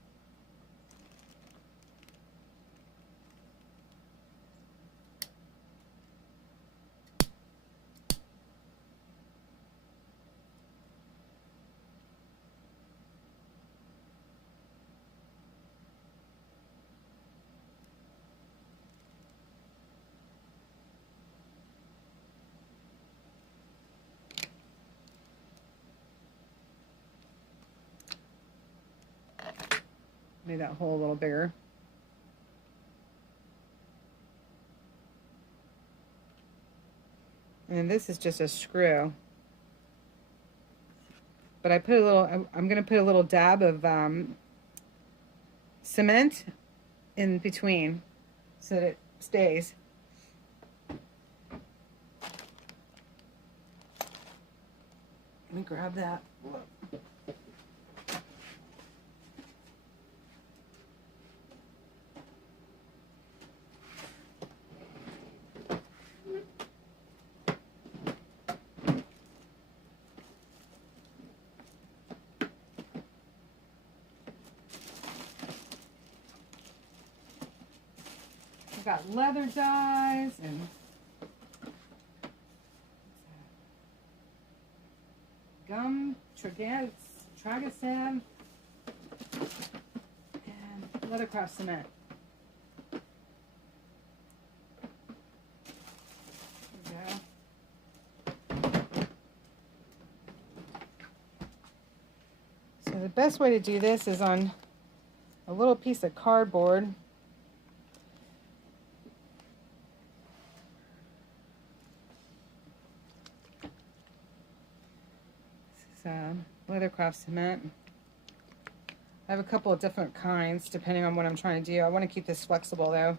Made that hole a little bigger. And then this is just a screw. But I put a little, I'm going to put a little dab of cement in between so that it stays. Let me grab that. We've got leather dyes and gum, tragasam, and leathercraft cement. There we go. So the best way to do this is on a little piece of cardboard. Leathercraft cement. I have a couple of different kinds depending on what I'm trying to do. I want to keep this flexible though.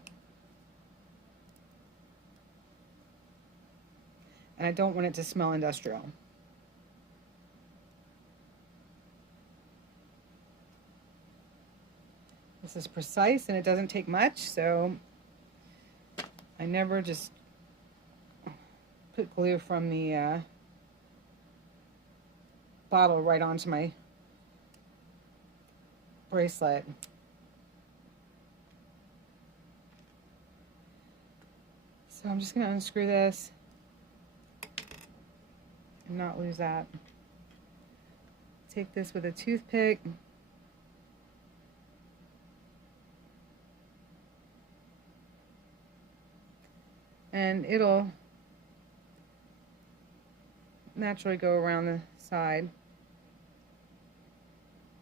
And I don't want it to smell industrial. This is precise and it doesn't take much, so I never just put glue from the bottle right onto my bracelet. So I'm just going to unscrew this and not lose that. Take this with a toothpick. And it'll naturally go around the side.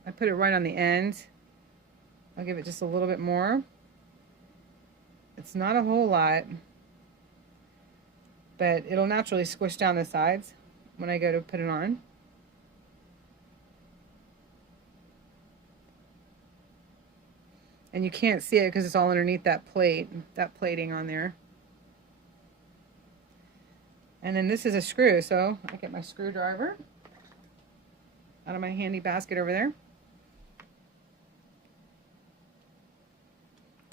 I put it right on the end. I'll give it just a little bit more. It's not a whole lot, but it'll naturally squish down the sides when I go to put it on. And you can't see it because it's all underneath that plate, that plating on there. And then this is a screw, so I get my screwdriver out of my handy basket over there.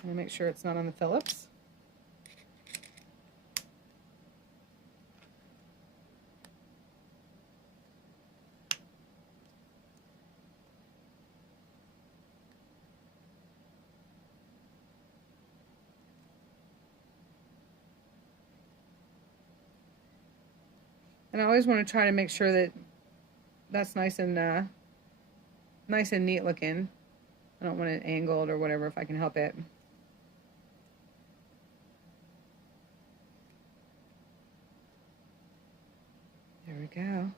And make sure it's not on the Phillips. And I always want to try to make sure that that's nice and neat looking. I don't want it angled or whatever if I can help it. There we go.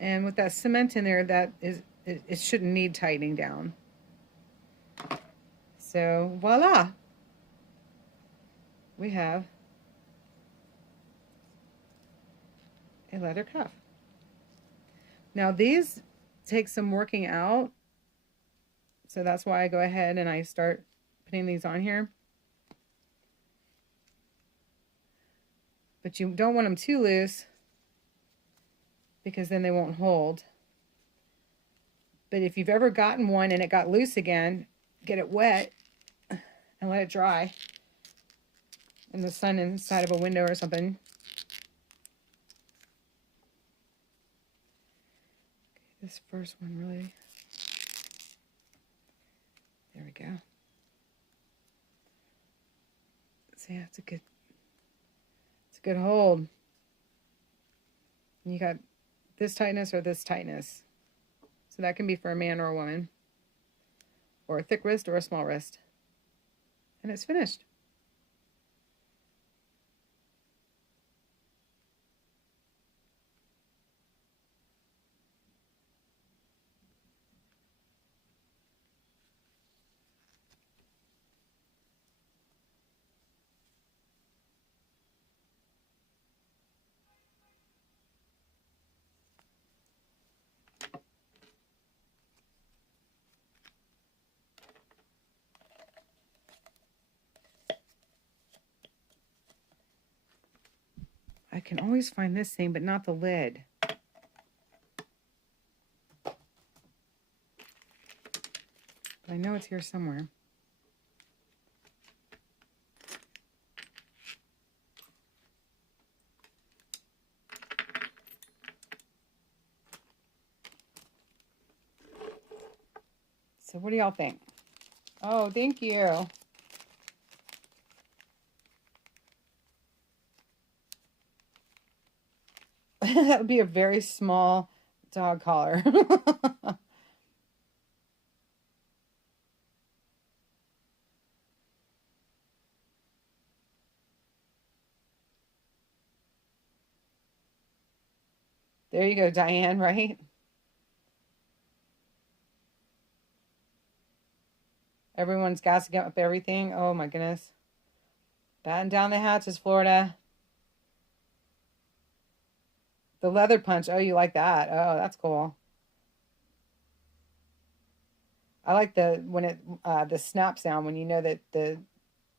And with that cement in there, it shouldn't need tightening down. So voila, we have a leather cuff. Now these take some working out, so that's why I go ahead and I start putting these on here. But you don't want them too loose because then they won't hold. But if you've ever gotten one and it got loose again, get it wet and let it dry in the sun inside of a window or something. This first one really, there we go. See, it's a good hold. You got this tightness or this tightness. So that can be for a man or a woman, or a thick wrist or a small wrist. And it's finished. I can always find this thing, but not the lid. I know it's here somewhere. So what do y'all think? Oh, thank you. That would be a very small dog collar. There you go, Diane, right? Everyone's gassing up everything. Oh my goodness. Batten down the hatches, Florida. The leather punch. Oh, you like that? Oh, that's cool. I like when it the snap sound when you know that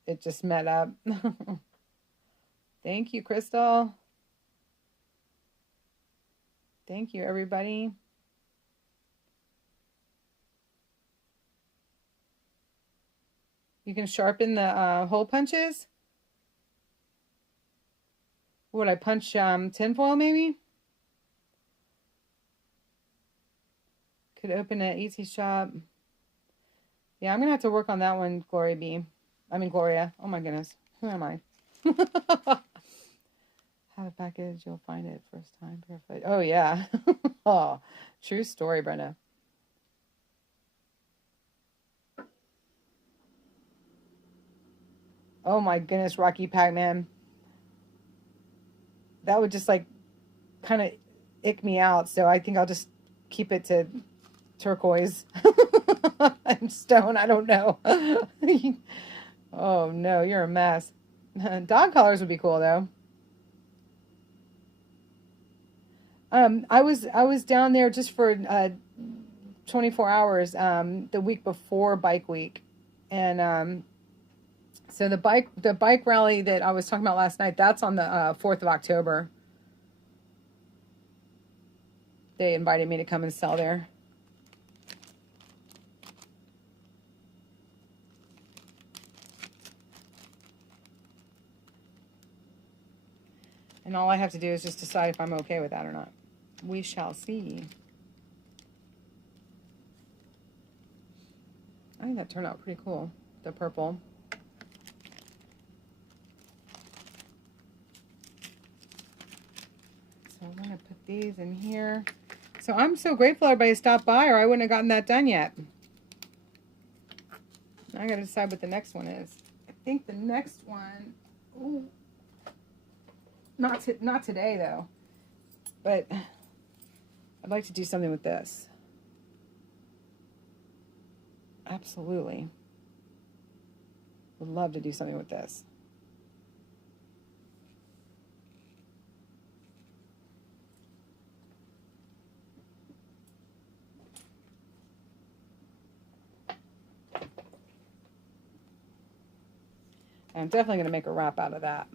it just met up. Thank you, Crystal. Thank you, everybody. You can sharpen the hole punches. Would I punch tinfoil maybe? Could open an Etsy shop. Yeah, I'm gonna have to work on that one, Gloria B. I mean Gloria. Oh my goodness. Who am I? Have a package, you'll find it first time. Perfect. Oh yeah. Oh, true story, Brenda. Oh my goodness, Rocky Pac-Man. That would just like kind of ick me out. So I think I'll just keep it to turquoise and stone. I don't know. Oh no, you're a mess. Dog collars would be cool though. I was down there just for 24 hours the week before bike week, and so the bike rally that I was talking about last night, that's on the 4th of October. They invited me to come and sell there. And all I have to do is just decide if I'm okay with that or not. We shall see. I think that turned out pretty cool, the purple. So I'm going to put these in here. So I'm so grateful everybody stopped by, or I wouldn't have gotten that done yet. Now I got to decide what the next one is. I think the next one, ooh, not today though, but I'd like to do something with this. Absolutely. Would love to do something with this. I'm definitely going to make a wrap out of that.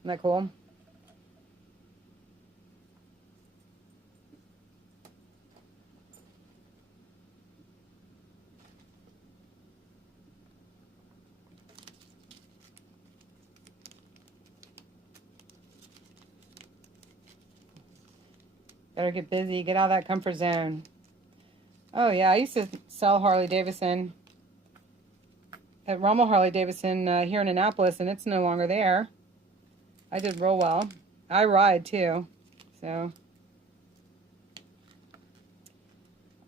Isn't that cool? Better get busy, get out of that comfort zone. Oh yeah, I used to sell Harley Davidson at Rommel Harley Davidson here in Annapolis, and it's no longer there. I did real well. I ride too, so.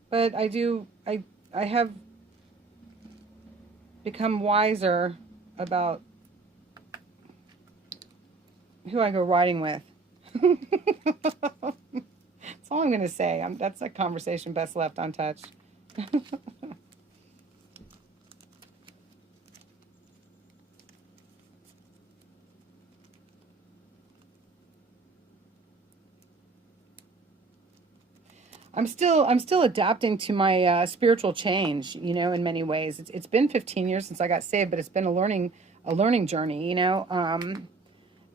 But I have become wiser about who I go riding with. That's all I'm going to say. That's a conversation best left untouched. I'm still adapting to my spiritual change, you know, in many ways. It's been 15 years since I got saved, but it's been a learning journey, you know.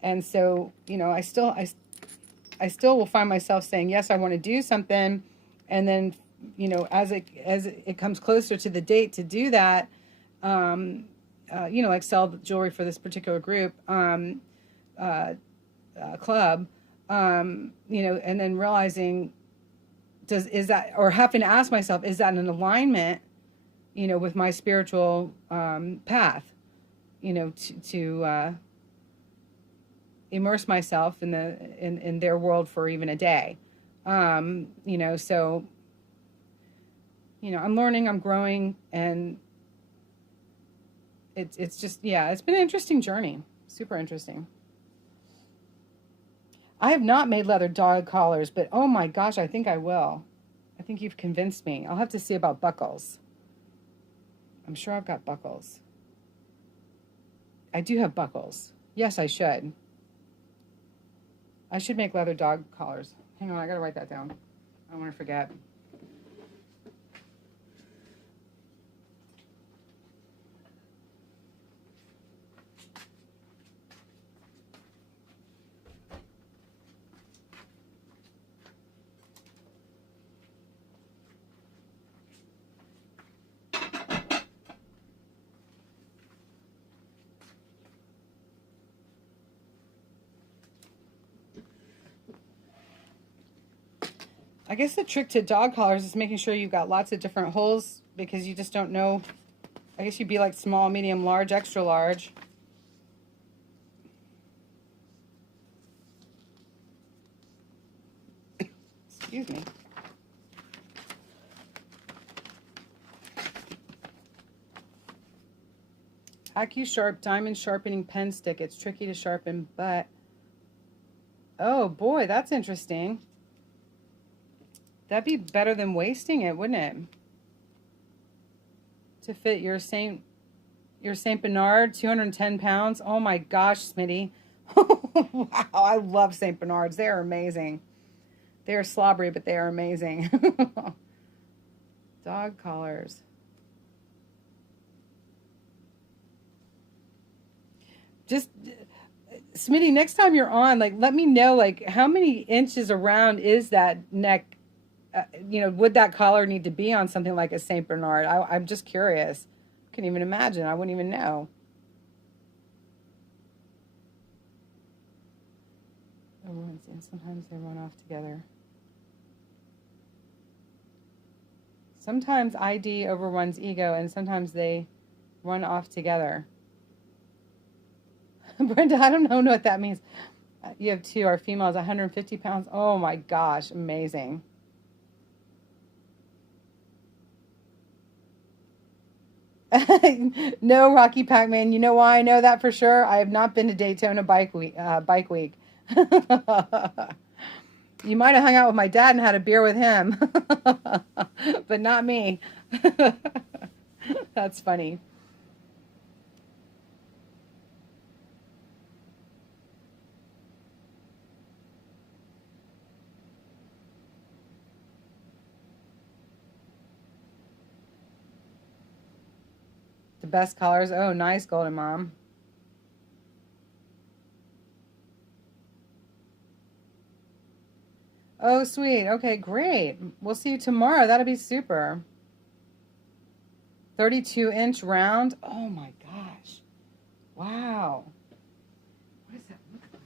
And so, you know, I still will find myself saying, yes, I want to do something, and then, you know, as it comes closer to the date to do that, you know, like sell the jewelry for this particular group, club, you know, and then realizing, is that, or having to ask myself, is that in alignment, you know, with my spiritual path, you know, to immerse myself in their world for even a day, you know. So, you know, I'm learning, I'm growing, and it's just, yeah, it's been an interesting journey, super interesting. I have not made leather dog collars, but oh my gosh, I think I will. I think you've convinced me. I'll have to see about buckles. I'm sure I've got buckles. I do have buckles. Yes, I should. I should make leather dog collars. Hang on, I gotta write that down. I don't want to forget. I guess the trick to dog collars is making sure you've got lots of different holes, because you just don't know. I guess you'd be like small, medium, large, extra large. Excuse me. AccuSharp diamond sharpening pen stick. It's tricky to sharpen, but Oh boy, that's interesting. That'd be better than wasting it, wouldn't it? To fit your Saint Bernard, 210 pounds. Oh my gosh, Smitty. Wow, I love Saint Bernards. They are amazing. They are slobbery, but they are amazing. Dog collars. Just Smitty, next time you're on, like, let me know, like, how many inches around is that neck? Would that collar need to be on something like a Saint Bernard? I'm just curious. Couldn't even imagine. I wouldn't even know. Oh, and sometimes they run off together. Sometimes ID overruns ego, and sometimes they run off together. Brenda, I don't know what that means. You have two. Our female is 150 pounds. Oh my gosh, amazing. No, Rocky Pac-Man. You know why I know that for sure? I have not been to Daytona Bike Week. You might have hung out with my dad and had a beer with him, but not me. That's funny. The best colors. Oh, nice, Golden Mom. Oh, sweet. Okay, great. We'll see you tomorrow. That'll be super. 32-inch round. Oh my gosh. Wow. What does that look like?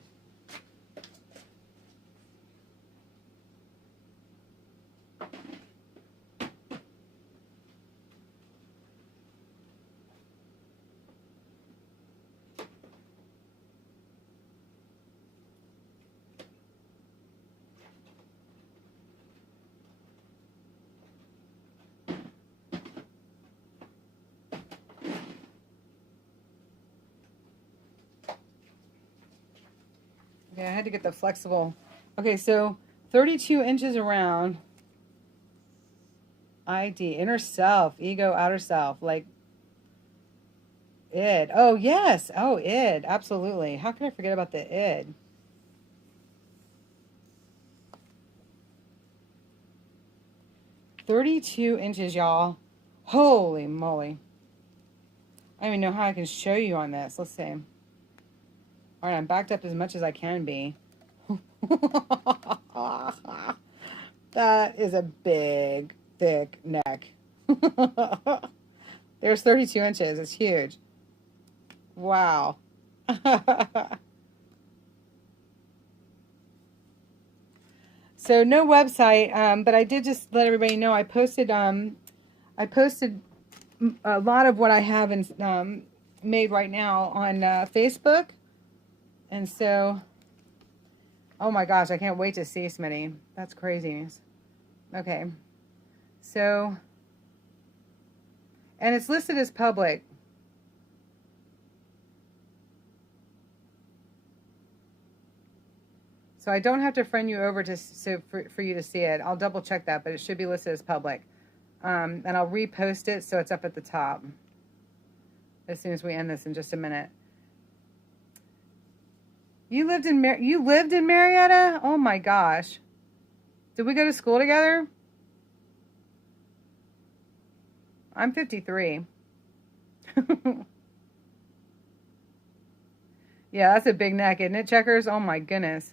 Okay, I had to get the flexible. Okay, so 32 inches around. ID, inner self, ego, outer self, like id. Oh, yes. Oh, id. Absolutely. How can I forget about the id? $32 inches, y'all. Holy moly. I don't even know how I can show you on this. Let's see. All right, I'm backed up as much as I can be. That is a big, thick neck. There's 32 inches. It's huge. Wow. So no website, but I did just let everybody know I posted a lot of what I have in, made right now on Facebook, and so, oh my gosh, I can't wait to see Smitty. That's craziness. Okay, so, and it's listed as public. So I don't have to friend you over for you to see it. I'll double check that, but it should be listed as public. And I'll repost it so it's up at the top as soon as we end this in just a minute. You lived in Marietta? Oh my gosh. Did we go to school together? I'm 53. Yeah, that's a big neck, isn't it, Checkers? Oh my goodness.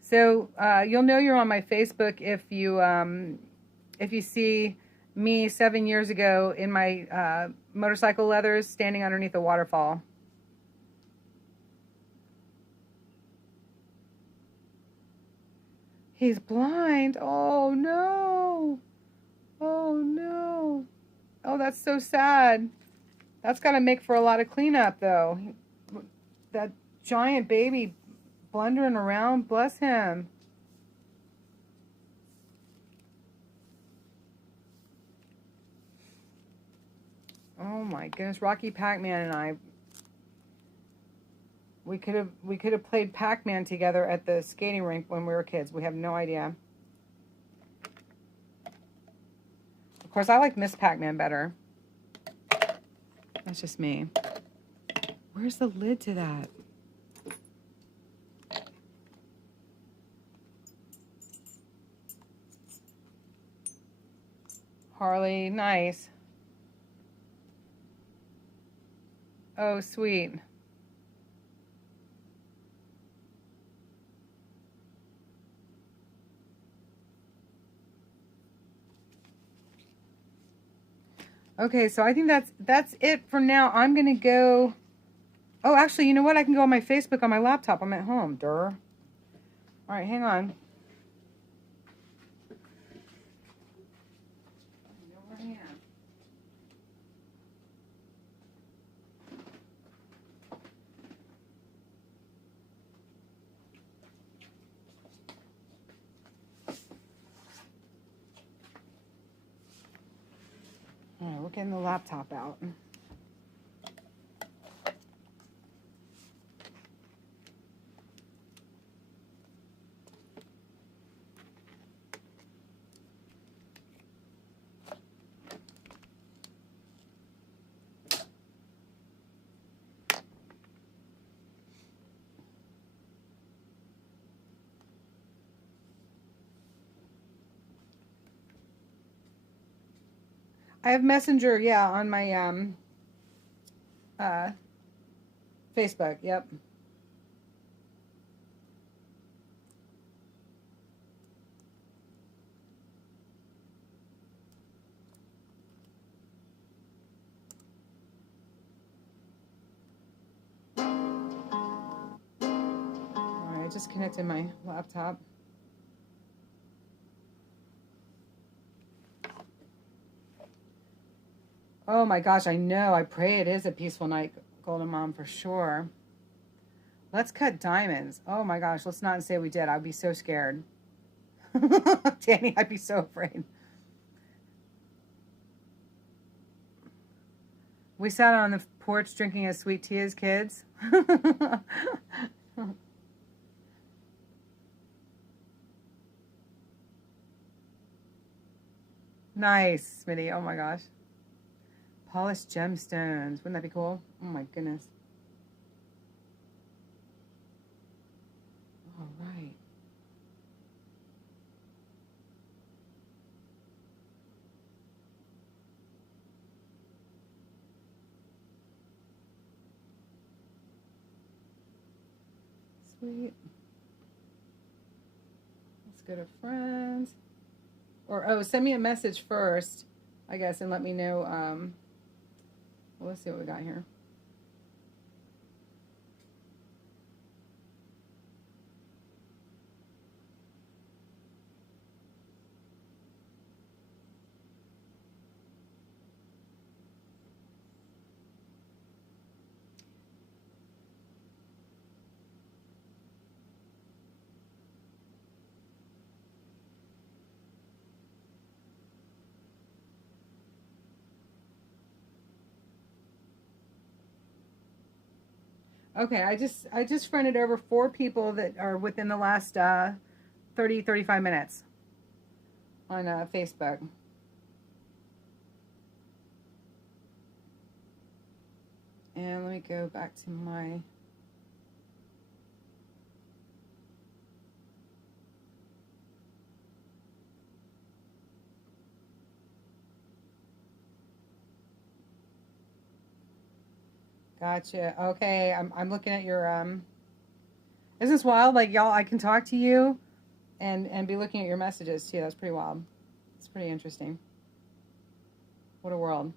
So you'll know you're on my Facebook if you see me 7 years ago in my motorcycle leathers standing underneath a waterfall. He's blind. Oh no. Oh no. Oh, that's so sad. That's got to make for a lot of cleanup, though. That giant baby blundering around, bless him. Oh my goodness, Rocky Pac-Man and I. We could have played Pac-Man together at the skating rink when we were kids. We have no idea. Of course, I like Miss Pac-Man better. That's just me. Where's the lid to that? Harley, nice. Oh, sweet. Okay, so I think that's it for now. I'm gonna go. Oh, actually, you know what? I can go on my Facebook on my laptop. I'm at home. Durr. All right, hang on. I know where I am. All right, we're getting the laptop out. I have Messenger, yeah, on my Facebook. Yep. All right, I just connected my laptop. Oh my gosh, I know. I pray it is a peaceful night, Golden Mom, for sure. Let's cut diamonds. Oh my gosh, let's not say we did. I'd be so scared. Danny, I'd be so afraid. We sat on the porch drinking a sweet tea as kids. Nice, Smitty. Oh my gosh. Polished gemstones. Wouldn't that be cool? Oh my goodness. All right. Sweet. Let's go to friends. Or, oh, send me a message first, I guess, and let me know. Well, let's see what we got here. Okay, I just friended over 4 people that are within the last 35 minutes on Facebook. And let me go back to my... Gotcha. Okay, I'm looking at your Isn't this wild? Like, y'all, I can talk to you and be looking at your messages too. That's pretty wild. It's pretty interesting. What a world.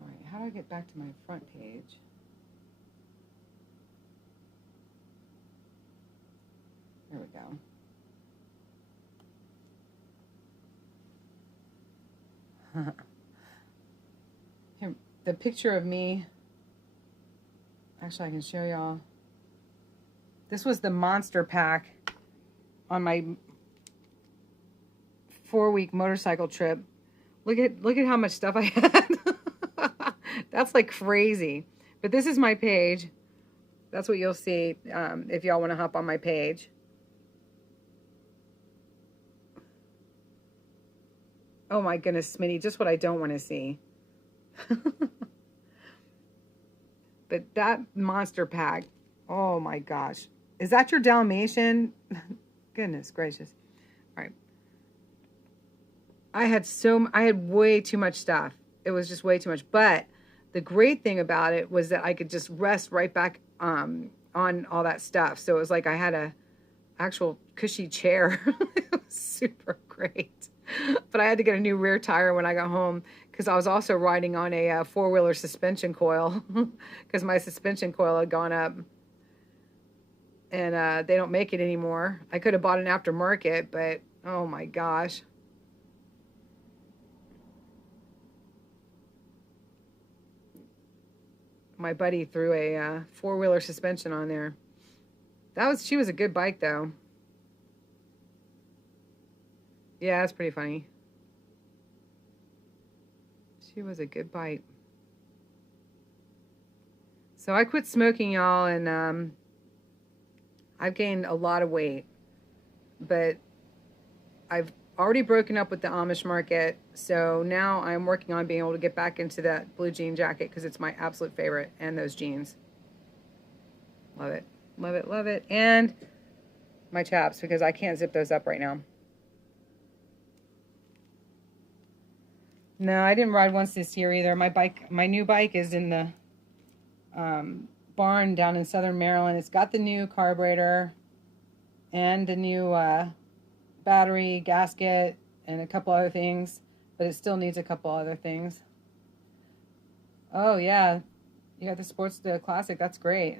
All right, how do I get back to my front page? There we go. Here, the picture of me. Actually, I can show y'all. This was the monster pack on my 4-week motorcycle trip. Look at how much stuff I had. That's like crazy. But this is my page. That's what you'll see if y'all want to hop on my page. Oh my goodness, Smitty, just what I don't want to see. But that monster pack, oh my gosh. Is that your Dalmatian? Goodness gracious. All right. I had way too much stuff. It was just way too much. But the great thing about it was that I could just rest right back on all that stuff. So it was like I had a actual cushy chair. It was super great. But I had to get a new rear tire when I got home because I was also riding on a four-wheeler suspension coil because my suspension coil had gone up. And they don't make it anymore. I could have bought an aftermarket, but oh my gosh. My buddy threw a four-wheeler suspension on there. She was a good bike though. Yeah, that's pretty funny. She was a good bike. So I quit smoking, y'all, and I've gained a lot of weight, but I've already broken up with the Amish market, so now I'm working on being able to get back into that blue jean jacket because it's my absolute favorite, and those jeans. Love it, love it, love it. And my chaps, because I can't zip those up right now. No, I didn't ride once this year either. My new bike is in the barn down in southern Maryland. It's got the new carburetor and the new battery, gasket, and a couple other things, but it still needs a couple other things. Oh yeah, you got the Classic. That's great.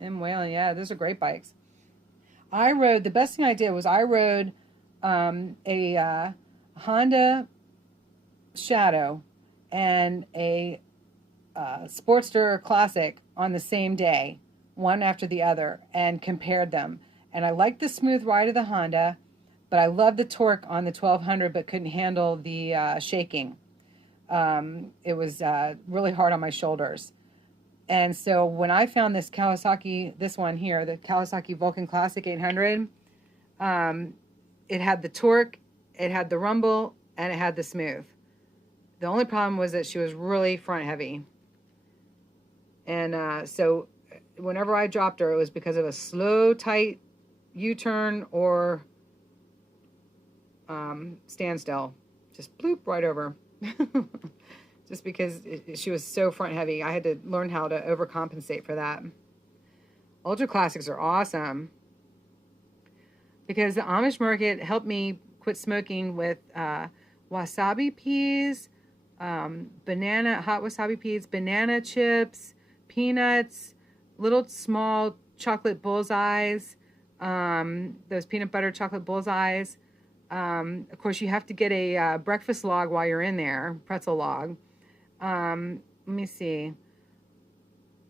M. Whalen, yeah, those are great bikes. The best thing I did was I rode a Honda Shadow and a Sportster Classic on the same day, one after the other, and compared them. And I liked the smooth ride of the Honda, but I loved the torque on the 1200, but couldn't handle the shaking. It was really hard on my shoulders. And so when I found this Kawasaki, this one here, the Kawasaki Vulcan Classic 800, it had the torque, it had the rumble, and it had the smooth. The only problem was that she was really front heavy. And so whenever I dropped her, it was because of a slow, tight U-turn or standstill. Just bloop right over. Just because she was so front heavy. I had to learn how to overcompensate for that. Ultra Classics are awesome. Because the Amish market helped me quit smoking with wasabi peas, hot wasabi peas, banana chips, peanuts, little small chocolate bullseyes, those peanut butter chocolate bullseyes. Of course, you have to get a breakfast log while you're in there, pretzel log. Let me see.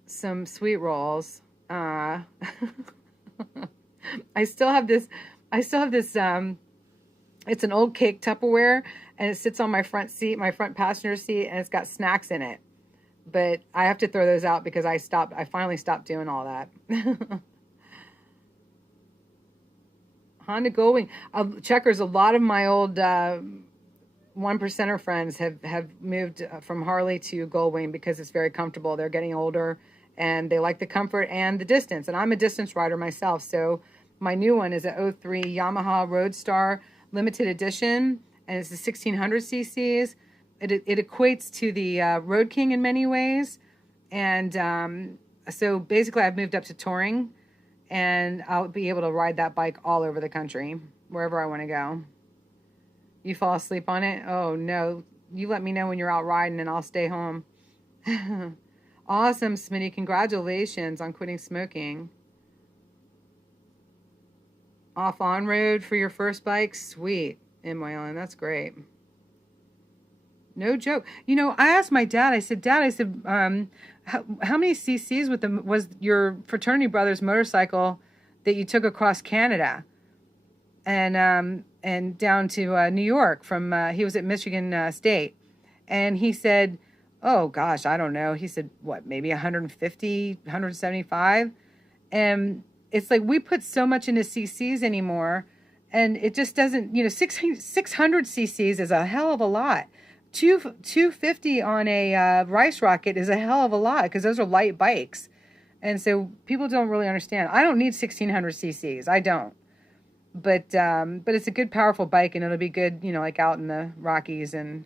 Some sweet rolls. I still have this, it's an old cake Tupperware, and it sits on my front seat, my front passenger seat, and it's got snacks in it. But I have to throw those out because I finally stopped doing all that. Honda Goldwing. Checkers, a lot of my old one percenter friends have moved from Harley to Goldwing because it's very comfortable. They're getting older, and they like the comfort and the distance. And I'm a distance rider myself, so my new one is a 03 Yamaha Roadstar Limited Edition, and it's the 1600 cc's. It equates to the Road King in many ways. And so basically I've moved up to touring, and I'll be able to ride that bike all over the country, wherever I want to go. You fall asleep on it? Oh, no. You let me know when you're out riding, and I'll stay home. Awesome, Smitty. Congratulations on quitting smoking. Off on-road for your first bike? Sweet. In Wayland. That's great. No joke. You know, I asked my dad, I said, Dad, I said, how many cc's with them was your fraternity brother's motorcycle that you took across Canada and down to New York from, he was at Michigan State. And he said, oh gosh, I don't know. He said, what, maybe 150, 175? And it's like we put so much into cc's anymore, and it just doesn't, you know, 600 cc's is a hell of a lot. 250 on a rice rocket is a hell of a lot because those are light bikes. And so people don't really understand. I don't need 1600 cc's. I don't. But it's a good, powerful bike, and it'll be good, you know, like out in the Rockies and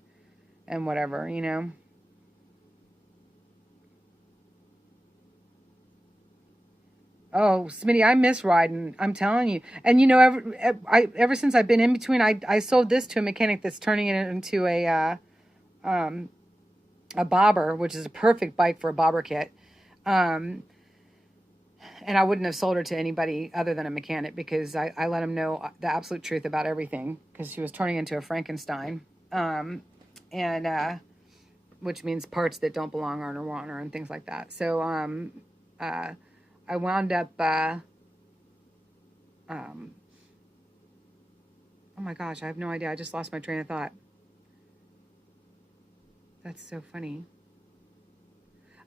whatever, you know. Oh, Smitty, I miss riding. I'm telling you. And you know, ever since I've been in between, I sold this to a mechanic that's turning it into a bobber, which is a perfect bike for a bobber kit. And I wouldn't have sold her to anybody other than a mechanic because I let him know the absolute truth about everything because she was turning into a Frankenstein. And which means parts that don't belong on her and things like that. So I wound up, oh my gosh, I have no idea. I just lost my train of thought. That's so funny.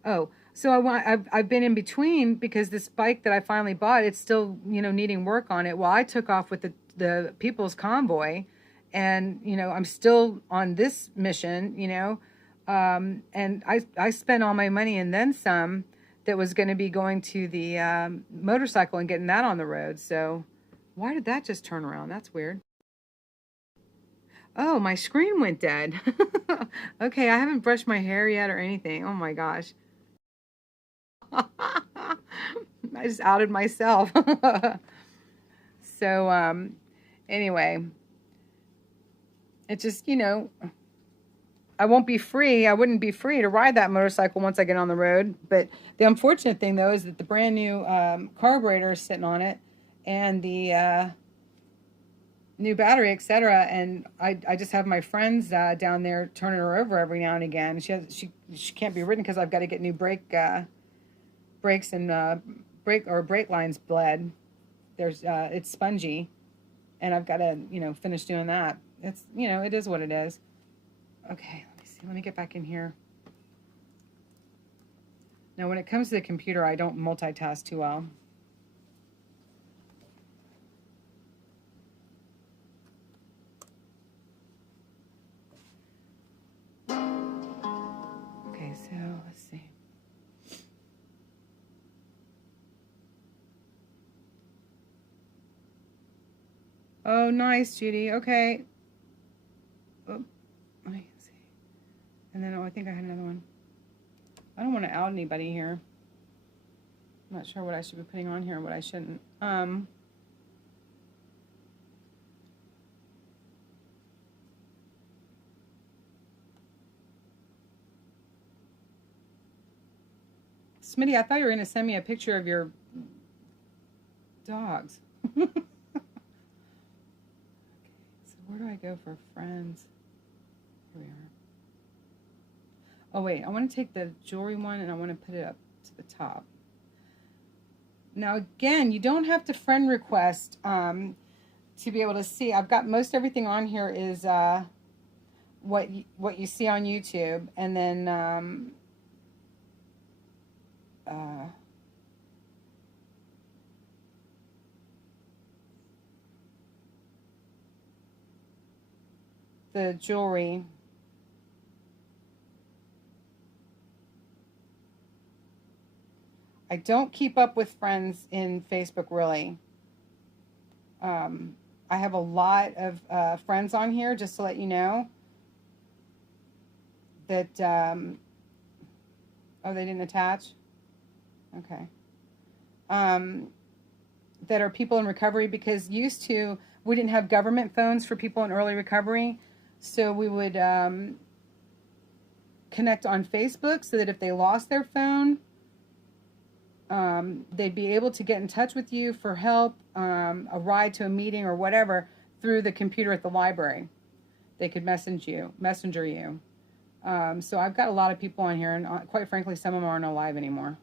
Oh, so I've been in between because this bike that I finally bought, it's still, you know, needing work on it. Well, I took off with the People's Convoy, and, you know, I'm still on this mission, you know, and I spent all my money and then some that was going to be going to the motorcycle and getting that on the road. So why did that just turn around? That's weird. Oh, my screen went dead. Okay, I haven't brushed my hair yet or anything. Oh my gosh. I just outed myself. So anyway, it just, you know, I wouldn't be free to ride that motorcycle once I get on the road. But the unfortunate thing, though, is that the brand new carburetor is sitting on it, and the new battery, etc. And I just have my friends down there turning her over every now and again. She can't be ridden because I've got to get new brakes and brake lines bled. It's spongy, and I've got to, you know, finish doing that. It's, you know, it is what it is. Okay, let me see. Let me get back in here. Now, when it comes to the computer, I don't multitask too well. Okay, so let's see. Oh, nice, Judy. Okay. Oh, let me see. And then, oh, I think I had another one. I don't want to out anybody here. I'm not sure what I should be putting on here and what I shouldn't. Smitty, I thought you were going to send me a picture of your dogs. Okay, so where do I go for friends? Here we are. Oh, wait, I want to take the jewelry one and I want to put it up to the top. Now, again, you don't have to friend request to be able to see. I've got most everything on here is what you see on YouTube, and then the jewelry. I don't keep up with friends in Facebook, really. I have a lot of friends on here, just to let you know that, oh, they didn't attach? Okay. That are people in recovery, because used to, we didn't have government phones for people in early recovery, so we would connect on Facebook so that if they lost their phone, they'd be able to get in touch with you for help, a ride to a meeting or whatever, through the computer at the library. They could messenger you. So I've got a lot of people on here, and quite frankly, some of them aren't alive anymore,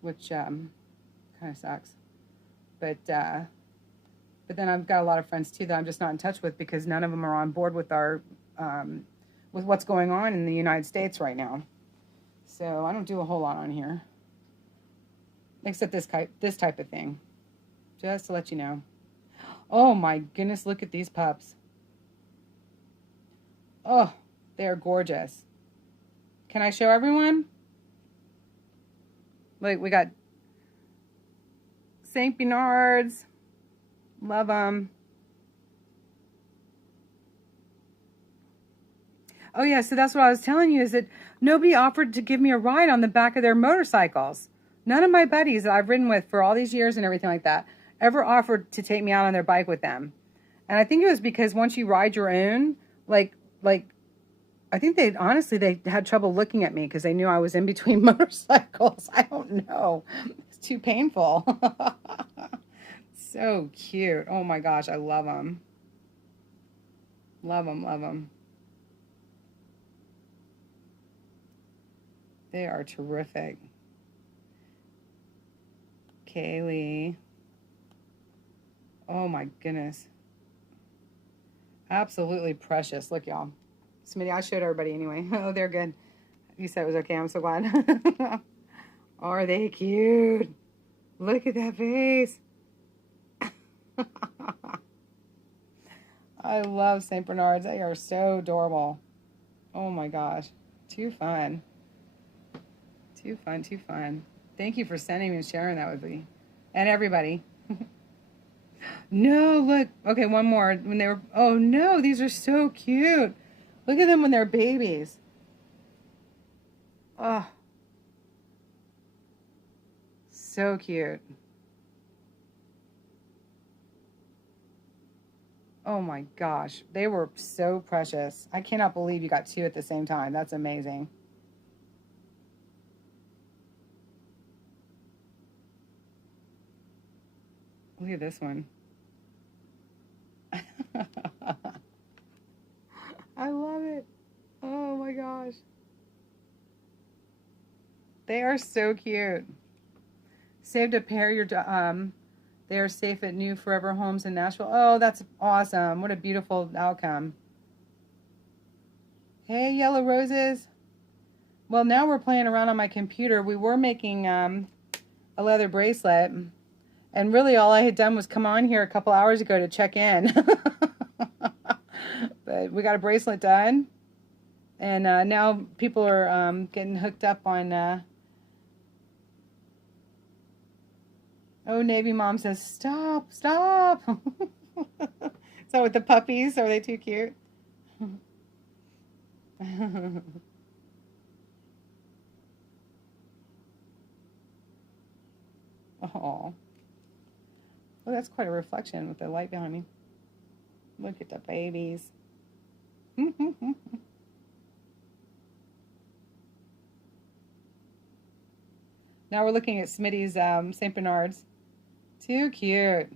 which kind of sucks. But then I've got a lot of friends too that I'm just not in touch with because none of them are on board with our with what's going on in the United States right now. So I don't do a whole lot on here, except this type of thing, just to let you know. Oh my goodness, look at these pups. Oh, they are gorgeous. Can I show everyone? Look, we got St. Bernards. Love them. Oh yeah, so that's what I was telling you, is that nobody offered to give me a ride on the back of their motorcycles. None of my buddies that I've ridden with for all these years and everything like that ever offered to take me out on their bike with them. And I think it was because once you ride your own, like I think they had trouble looking at me because they knew I was in between motorcycles. I don't know. It's too painful. So cute. Oh my gosh, I love them. Love them, love them. They are terrific. Kaylee. Oh my goodness. Absolutely precious. Look, y'all. Smitty, I showed everybody anyway. Oh, they're good. You said it was okay. I'm so glad. Are they cute? Look at that face. I love St. Bernards. They are so adorable. Oh my gosh. Too fun. Too fun, too fun. Thank you for sending me and sharing that with me. And everybody. No, look. Okay, one more. When they were, oh no, these are so cute. Look at them when they're babies. Oh. So cute. Oh my gosh. They were so precious. I cannot believe you got two at the same time. That's amazing. Look at this one. I love it. Oh my gosh. They are so cute. Saved a pair. They are safe at New Forever Homes in Nashville. Oh, that's awesome. What a beautiful outcome. Hey, Yellow Roses. Well, now we're playing around on my computer. We were making a leather bracelet. And really all I had done was come on here a couple hours ago to check in. But we got a bracelet done. And now people are getting hooked up on... Oh, Navy Mom says, stop, stop. Is that with the puppies? Are they too cute? Oh. Oh, that's quite a reflection with the light behind me. Look at the babies. Now we're looking at Smitty's St. Bernards. Too cute.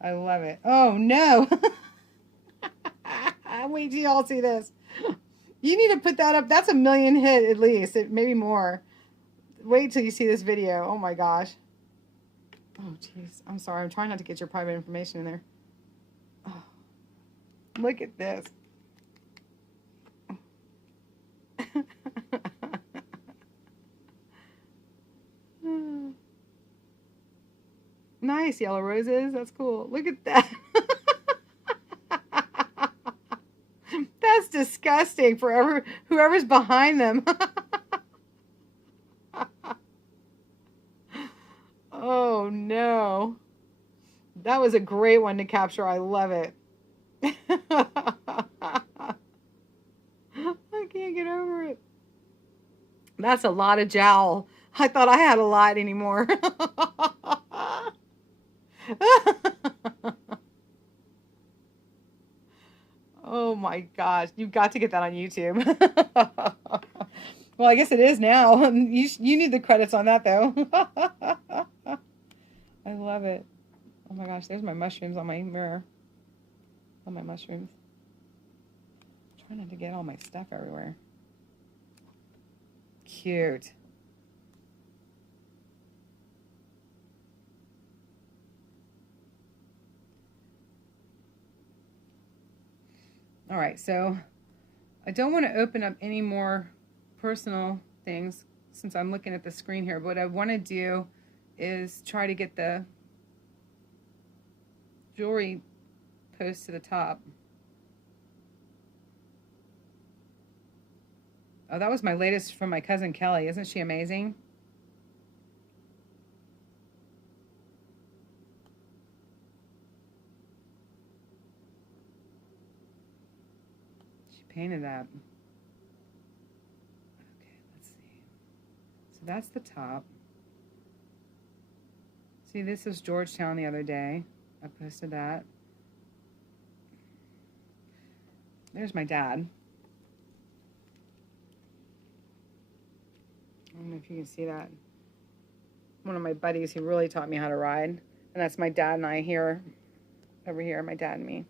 I love it. Oh, no. Wait till y'all see this. You need to put that up. That's a million hit at least. Maybe more. Wait till you see this video. Oh, my gosh. Oh, jeez. I'm sorry. I'm trying not to get your private information in there. Oh, look at this. Nice, Yellow Roses. That's cool. Look at that. That's disgusting for whoever's behind them. Oh, no. That was a great one to capture. I love it. I can't get over it. That's a lot of jowl. I thought I had a lot anymore. Oh my gosh. You've got to get that on YouTube. Well, I guess it is now. You need the credits on that, though. I love it. Oh my gosh, there's my mushrooms on my mirror. On my mushrooms. Trying not to get all my stuff everywhere. Cute. All right, so I don't want to open up any more personal things since I'm looking at the screen here. But what I want to do is try to get the jewelry post to the top. Oh, that was my latest from my cousin Kelly. Isn't she amazing? She painted that. Okay, let's see. So that's the top. See, this was Georgetown the other day. I posted that. There's my dad. I don't know if you can see that. One of my buddies who really taught me how to ride. And that's my dad and I here. Over here, my dad and me.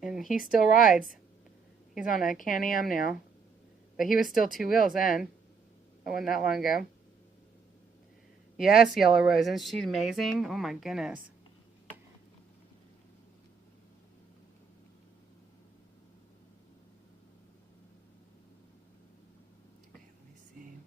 And he still rides. He's on a Can-Am now. But he was still two wheels then. That wasn't that long ago. Yes, Yellow Rose. Isn't she amazing? Oh my goodness. Okay, let me see.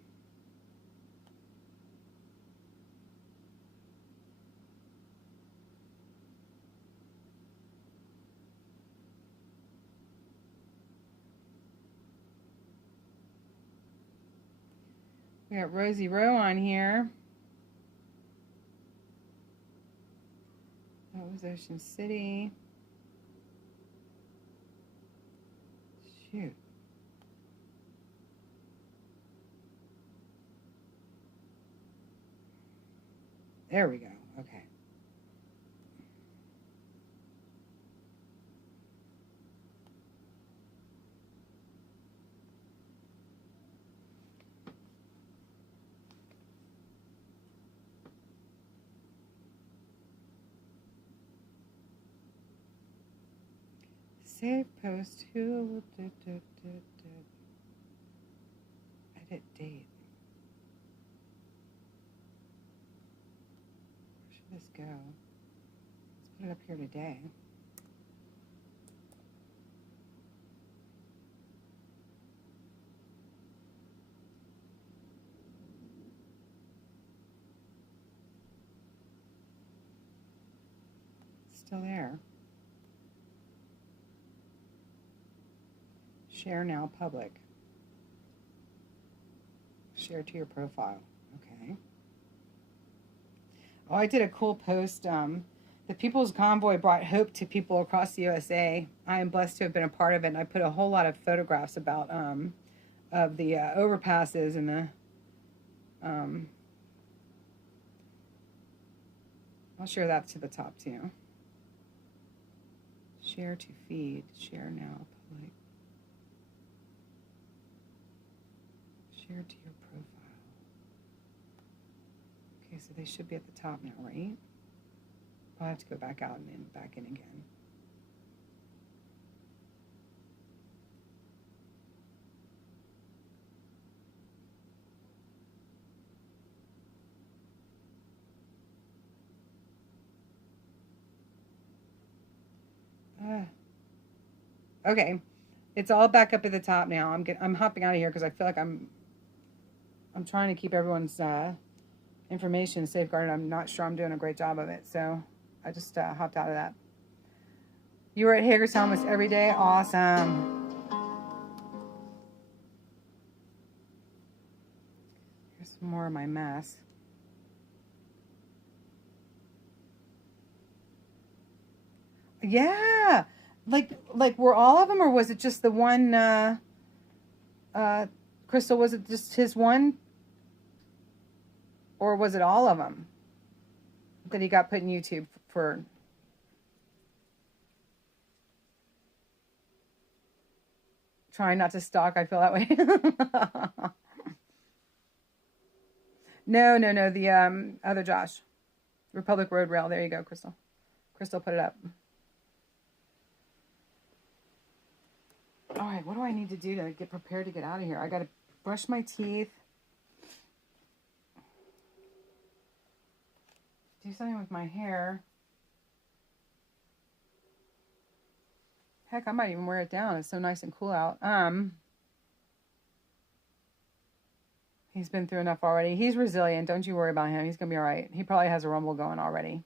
We got Rosie Rowe on here. That was Ocean City. Shoot. There we go. Okay. Save post. Edit date. Where should this go? Let's put it up here today. It's still there. Share now public. Share to your profile. Okay. Oh, I did a cool post. The People's Convoy brought hope to people across the USA. I am blessed to have been a part of it. And I put a whole lot of photographs about of the overpasses and the. I'll share that to the top too. Share to feed. Share now public. Share to your profile. Okay, so they should be at the top now, right? I'll have to go back out and then back in again. Okay, it's all back up at the top now. I'm hopping out of here because I feel like I'm trying to keep everyone's information safeguarded. I'm not sure I'm doing a great job of it, so I just hopped out of that. You were at Hagerstown almost every day? Awesome. Here's some more of my mess. Yeah. Like were all of them, or was it just the one, Crystal, was it just his one? Or was it all of them that he got put in YouTube for? Trying not to stalk, I feel that way. No, the other Josh. Republic Road Rail, there you go, Crystal. Crystal put it up. like, what do I need to do to get prepared to get out of here? I got to brush my teeth. Do something with my hair. Heck, I might even wear it down. It's so nice and cool out. He's been through enough already. He's resilient. Don't you worry about him. He's going to be all right. He probably has a rumble going already.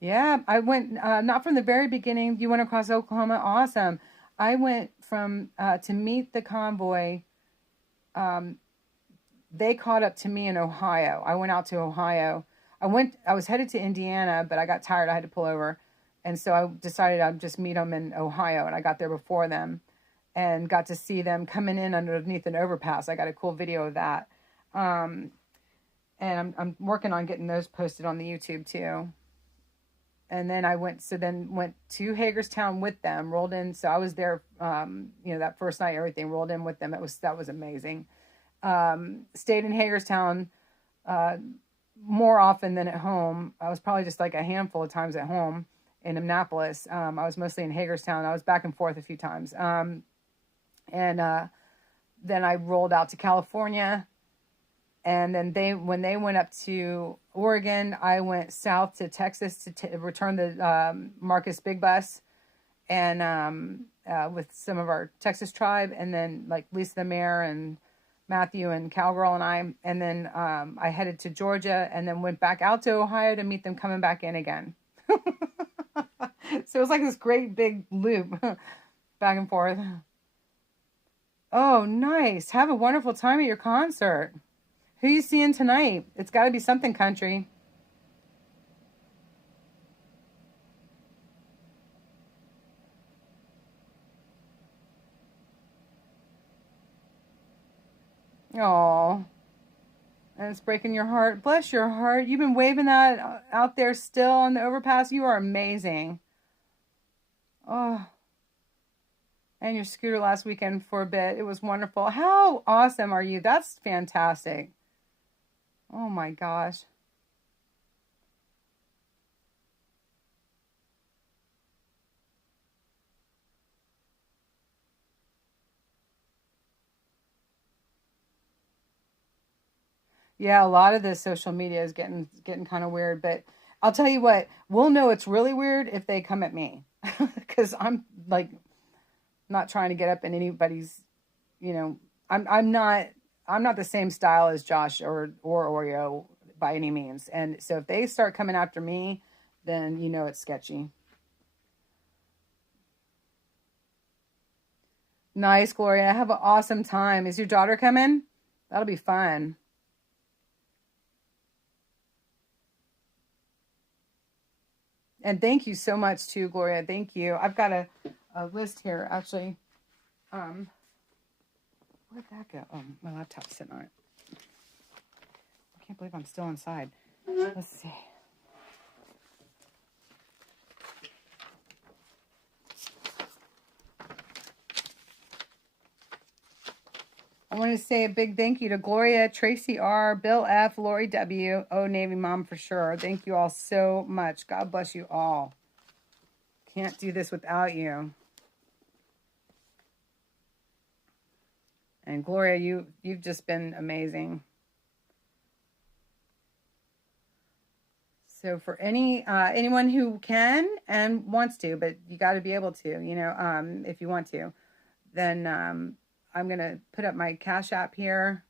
Yeah, I went, not from the very beginning. You went across Oklahoma. Awesome. I went from, to meet the convoy. They caught up to me in Ohio. I went out to Ohio. I was headed to Indiana, but I got tired. I had to pull over. And so I decided I'd just meet them in Ohio. And I got there before them and got to see them coming in underneath an overpass. I got a cool video of that. And I'm working on getting those posted on the YouTube too. And then I went to Hagerstown with them, rolled in. So I was there, that first night, everything rolled in with them. That was amazing. Stayed in Hagerstown, more often than at home. I was probably just like a handful of times at home in Annapolis. I was mostly in Hagerstown. I was back and forth a few times. Then I rolled out to California. And then when they went up to Oregon, I went south to Texas to return the Marcus Big Bus, and with some of our Texas tribe, and then like Lisa the Mayor and Matthew and Cowgirl and I. And then I headed to Georgia and then went back out to Ohio to meet them coming back in again. So it was like this great big loop back and forth. Oh, nice. Have a wonderful time at your concert. Who are you seeing tonight? It's got to be something country. Oh, and it's breaking your heart. Bless your heart. You've been waving that out there still on the overpass. You are amazing. Oh, and your scooter last weekend for a bit. It was wonderful. How awesome are you? That's fantastic. Oh my gosh. Yeah, a lot of this social media is getting kind of weird, but I'll tell you what, we'll know it's really weird if they come at me. Because I'm like not trying to get up in anybody's, I'm not the same style as Josh or Oreo by any means. And so if they start coming after me, then it's sketchy. Nice, Gloria. Have an awesome time. Is your daughter coming? That'll be fun. And thank you so much too, Gloria. Thank you. I've got a list here, actually. Where'd that go? Oh, my laptop's sitting on it. I can't believe I'm still inside. Let's see. I want to say a big thank you to Gloria, Tracy R, Bill F, Lori W, Oh Navy Mom for sure. Thank you all so much. God bless you all. Can't do this without you. And Gloria, you've just been amazing. So for anyone who can and wants to, but you got to be able to, if you want to, then I'm going to put up my Cash App here.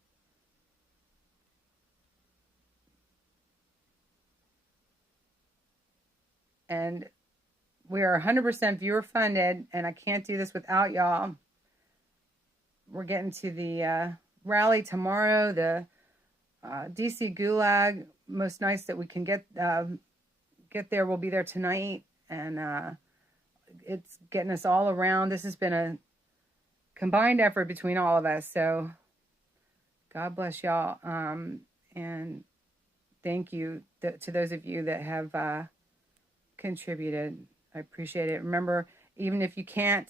And we are 100% viewer funded, and I can't do this without y'all. We're getting to the rally tomorrow, the DC Gulag. Most nice that we can get there. We'll be there tonight, and it's getting us all around. This has been a combined effort between all of us. So God bless y'all. And thank you to those of you that have contributed. I appreciate it. Remember, even if you can't,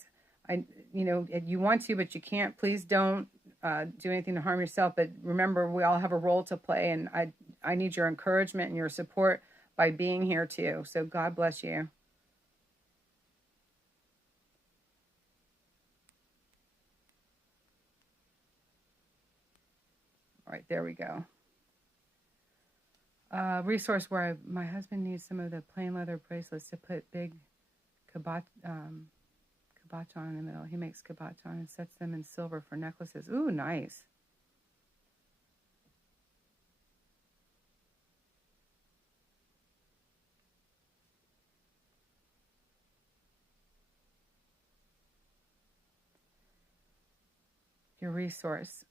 you want to, but you can't, please don't do anything to harm yourself. But remember, we all have a role to play, and I need your encouragement and your support by being here too. So God bless you. All right, there we go. Resource where my husband needs some of the plain leather bracelets to put big cabochon in the middle. He makes cabochon and sets them in silver for necklaces. Ooh, nice. Your resource.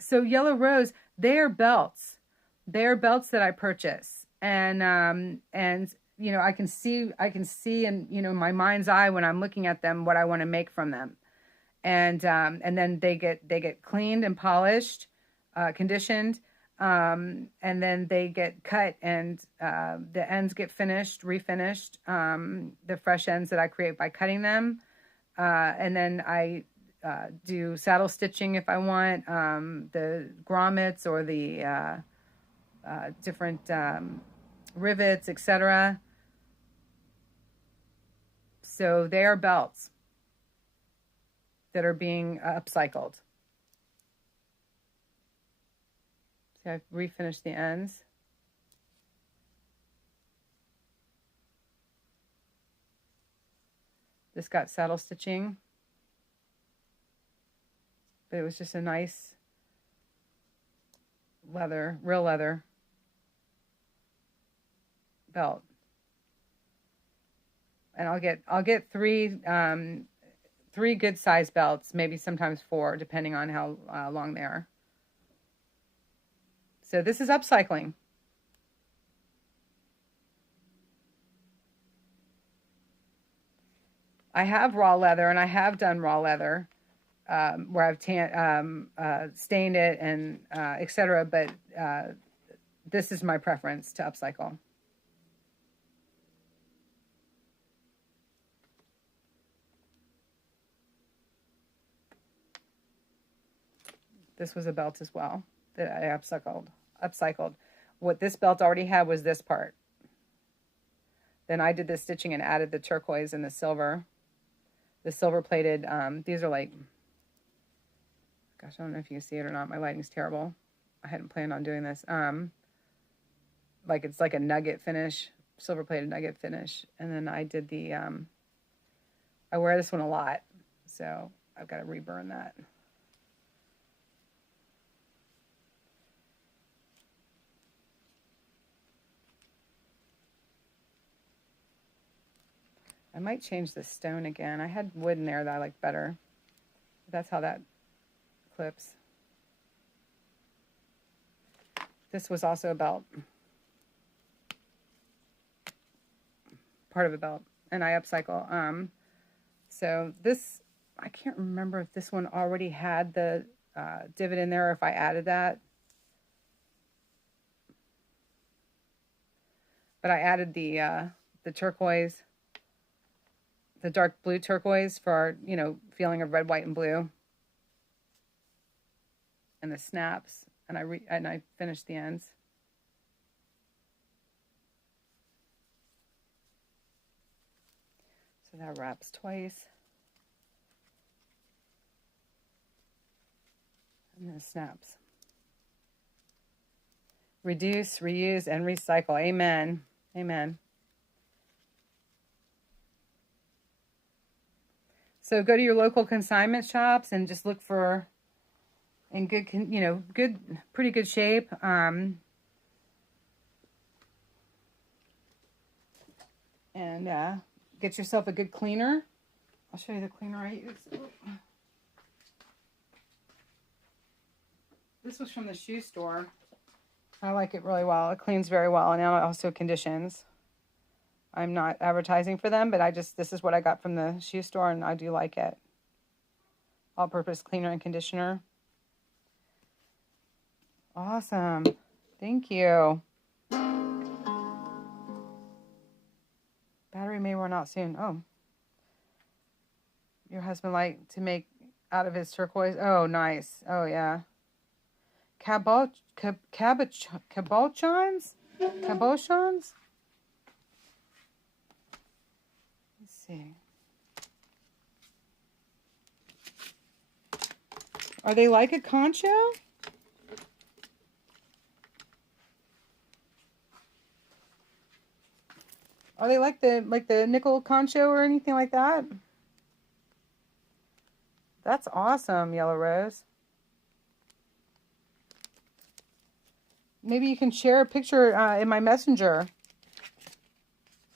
So Yellow Rose, they're belts. They're belts that I purchase. And you know, I can see in, you know, my mind's eye when I'm looking at them what I want to make from them. And then they get cleaned and polished, conditioned, and then they get cut, and the ends get refinished, the fresh ends that I create by cutting them, and then I do saddle stitching if I want, the grommets or the different rivets, etc. So they are belts that are being upcycled. So I've refinished the ends. This got saddle stitching, but it was just a nice leather, real leather belt. And I'll get three good size belts, maybe sometimes 4, depending on how long they are. So this is upcycling. I have raw leather, and I have done raw leather, where I've stained it and etc. But this is my preference to upcycle. This was a belt as well that I upcycled. What this belt already had was this part. Then I did the stitching and added the turquoise and the silver plated. These are like, gosh, I don't know if you can see it or not. My lighting's terrible. I hadn't planned on doing this. Like it's like a nugget finish, silver plated nugget finish. And then I did the, I wear this one a lot, so I've got to reburn that. I might change the stone again. I had wood in there that I like better. That's how that clips. This was also a belt. Part of a belt. And I upcycle. So this, I can't remember if this one already had the divot in there or if I added that. But I added the turquoise, the dark blue turquoise for our, you know, feeling of red, white, and blue. And the snaps, and I finished the ends. So that wraps twice. And then snaps. Reduce, reuse, and recycle. Amen. Amen. So go to your local consignment shops and just look for in good, you know, pretty good shape. And get yourself a good cleaner. I'll show you the cleaner I use. This was from the shoe store. I like it really well. It cleans very well, and it also conditions. I'm not advertising for them, but this is what I got from the shoe store, and I do like it. All-purpose cleaner and conditioner. Awesome. Thank you. Battery may run out soon. Oh. Your husband liked to make out of his turquoise. Oh, nice. Oh, yeah. Cabochons? Cabochons? Let's see. Are they like a concho? Are they like the nickel concho or anything like that? That's awesome, Yellow Rose. Maybe you can share a picture in my messenger.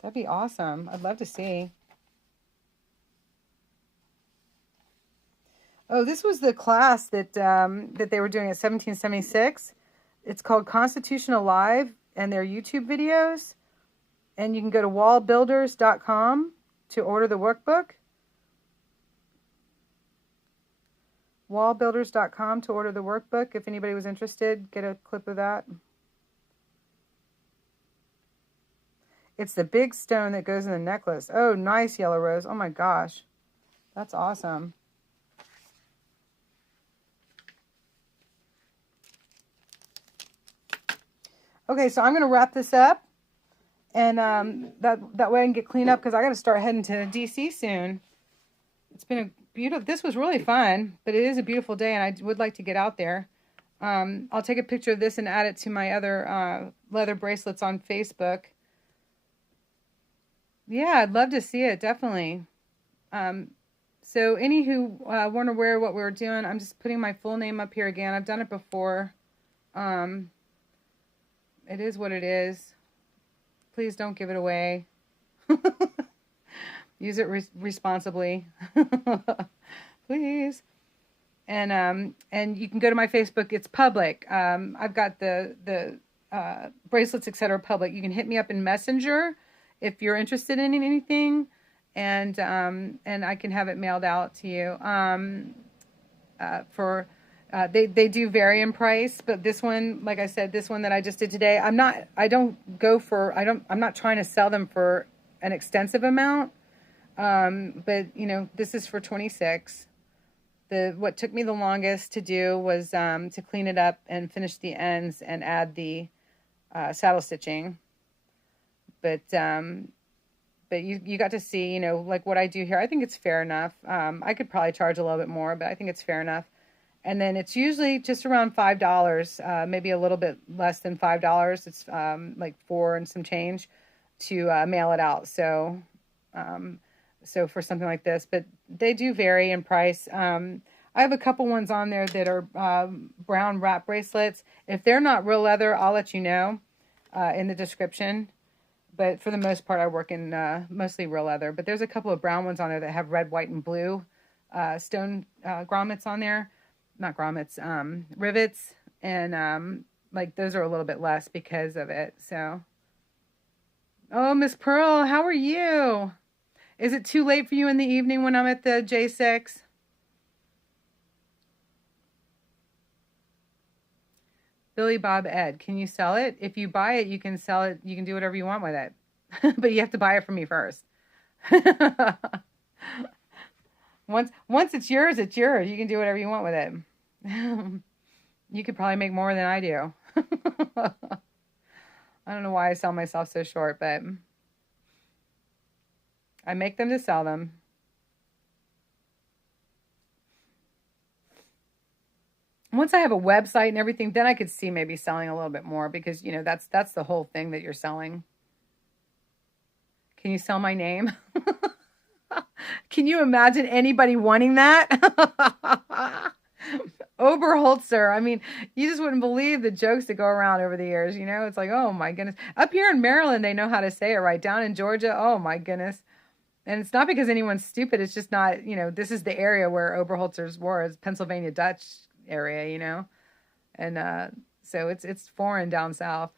That'd be awesome. I'd love to see. Oh, this was the class that that they were doing at 1776. It's called Constitution Alive, and they're YouTube videos. And you can go to wallbuilders.com to order the workbook. Wallbuilders.com to order the workbook. If anybody was interested, get a clip of that. It's the big stone that goes in the necklace. Oh, nice, Yellow Rose. Oh my gosh. That's awesome. Okay, so I'm going to wrap this up. And that way I can get cleaned up because I got to start heading to DC soon. It's been a beautiful, this was really fun, but it is a beautiful day and I would like to get out there. I'll take a picture of this and add it to my other leather bracelets on Facebook. Yeah, I'd love to see it, definitely. So any who weren't aware of what we were doing, I'm just putting my full name up here again. I've done it before. It is what it is. Please don't give it away. Use it responsibly. Please. And you can go to my Facebook. It's public. I've got the bracelets, etc. public. You can hit me up in Messenger if you're interested in anything, and I can have it mailed out to you. They do vary in price, but this one, like I said, this one that I just did today, I'm not trying to sell them for an extensive amount. But you know, this is for 26. What took me the longest to do was to clean it up and finish the ends and add the saddle stitching. But you got to see, you know, like what I do here. I think it's fair enough. I could probably charge a little bit more, but I think it's fair enough. And then it's usually just around $5, maybe a little bit less than $5. It's like $4 and some change to mail it out. So for something like this, but they do vary in price. I have a couple ones on there that are brown wrap bracelets. If they're not real leather, I'll let you know in the description. But for the most part, I work in mostly real leather. But there's a couple of brown ones on there that have red, white, and blue stone grommets on there. Not grommets, rivets. And like those are a little bit less because of it. So, oh, Miss Pearl, how are you? Is it too late for you in the evening when I'm at the J6? Billy Bob Ed, can you sell it? If you buy it, you can sell it. You can do whatever you want with it. But you have to buy it from me first. Once it's yours, it's yours. You can do whatever you want with it. You could probably make more than I do. I don't know why I sell myself so short, but I make them to sell them. Once I have a website and everything, then I could see maybe selling a little bit more because, you know, that's the whole thing that you're selling. Can you sell my name? Can you imagine anybody wanting that? Oberholzer. I mean, you just wouldn't believe the jokes that go around over the years, you know? It's like, oh my goodness. Up here in Maryland, they know how to say it right. Down in Georgia, oh my goodness. And it's not because anyone's stupid. It's just not, you know, this is the area where Oberholzers were. It's Pennsylvania Dutch area, you know? And so it's foreign down south.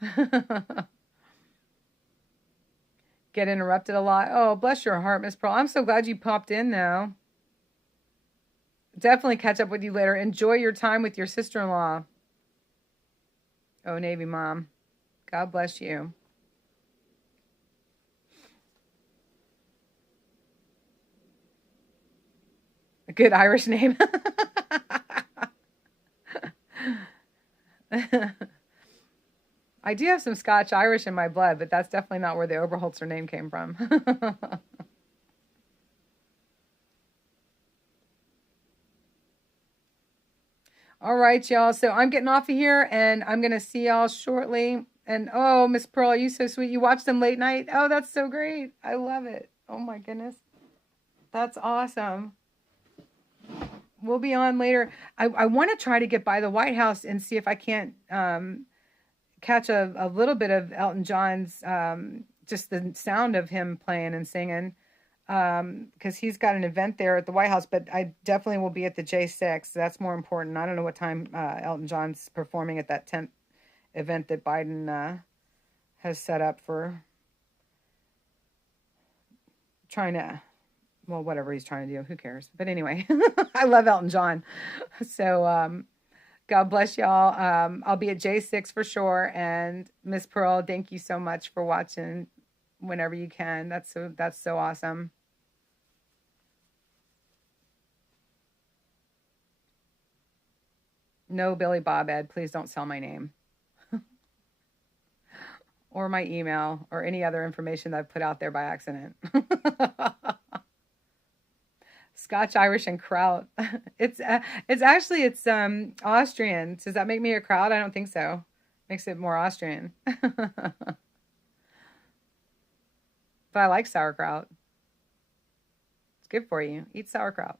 Get interrupted a lot. Oh, bless your heart, Miss Pearl. I'm so glad you popped in, though. Definitely catch up with you later. Enjoy your time with your sister-in-law. Oh, Navy Mom. God bless you. A good Irish name. I do have some Scotch-Irish in my blood, but that's definitely not where the Oberholzer name came from. All right, y'all. So I'm getting off of here, and I'm going to see y'all shortly. And oh, Miss Pearl, you so sweet. You watch them late night? Oh, that's so great. I love it. Oh my goodness. That's awesome. We'll be on later. I want to try to get by the White House and see if I can't catch a little bit of Elton John's, just the sound of him playing and singing, because he's got an event there at the White House, but I definitely will be at the J6. So that's more important. I don't know what time Elton John's performing at that 10th event that Biden has set up for trying to, well, whatever he's trying to do, who cares? But anyway, I love Elton John. So God bless y'all. I'll be at J6 for sure. And Miss Pearl, thank you so much for watching whenever you can. That's so awesome. No, Billy Bob Ed, please don't sell my name or my email or any other information that I've put out there by accident. Scotch, Irish, and kraut. It's actually Austrian. Does that make me a kraut? I don't think so. Makes it more Austrian. But I like sauerkraut. It's good for you. Eat sauerkraut.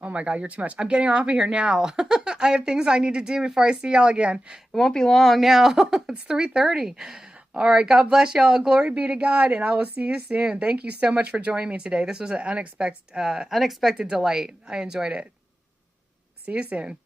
Oh my God, you're too much. I'm getting off of here now. I have things I need to do before I see y'all again. It won't be long now. It's 3:30. All right. God bless y'all. Glory be to God. And I will see you soon. Thank you so much for joining me today. This was an unexpected delight. I enjoyed it. See you soon.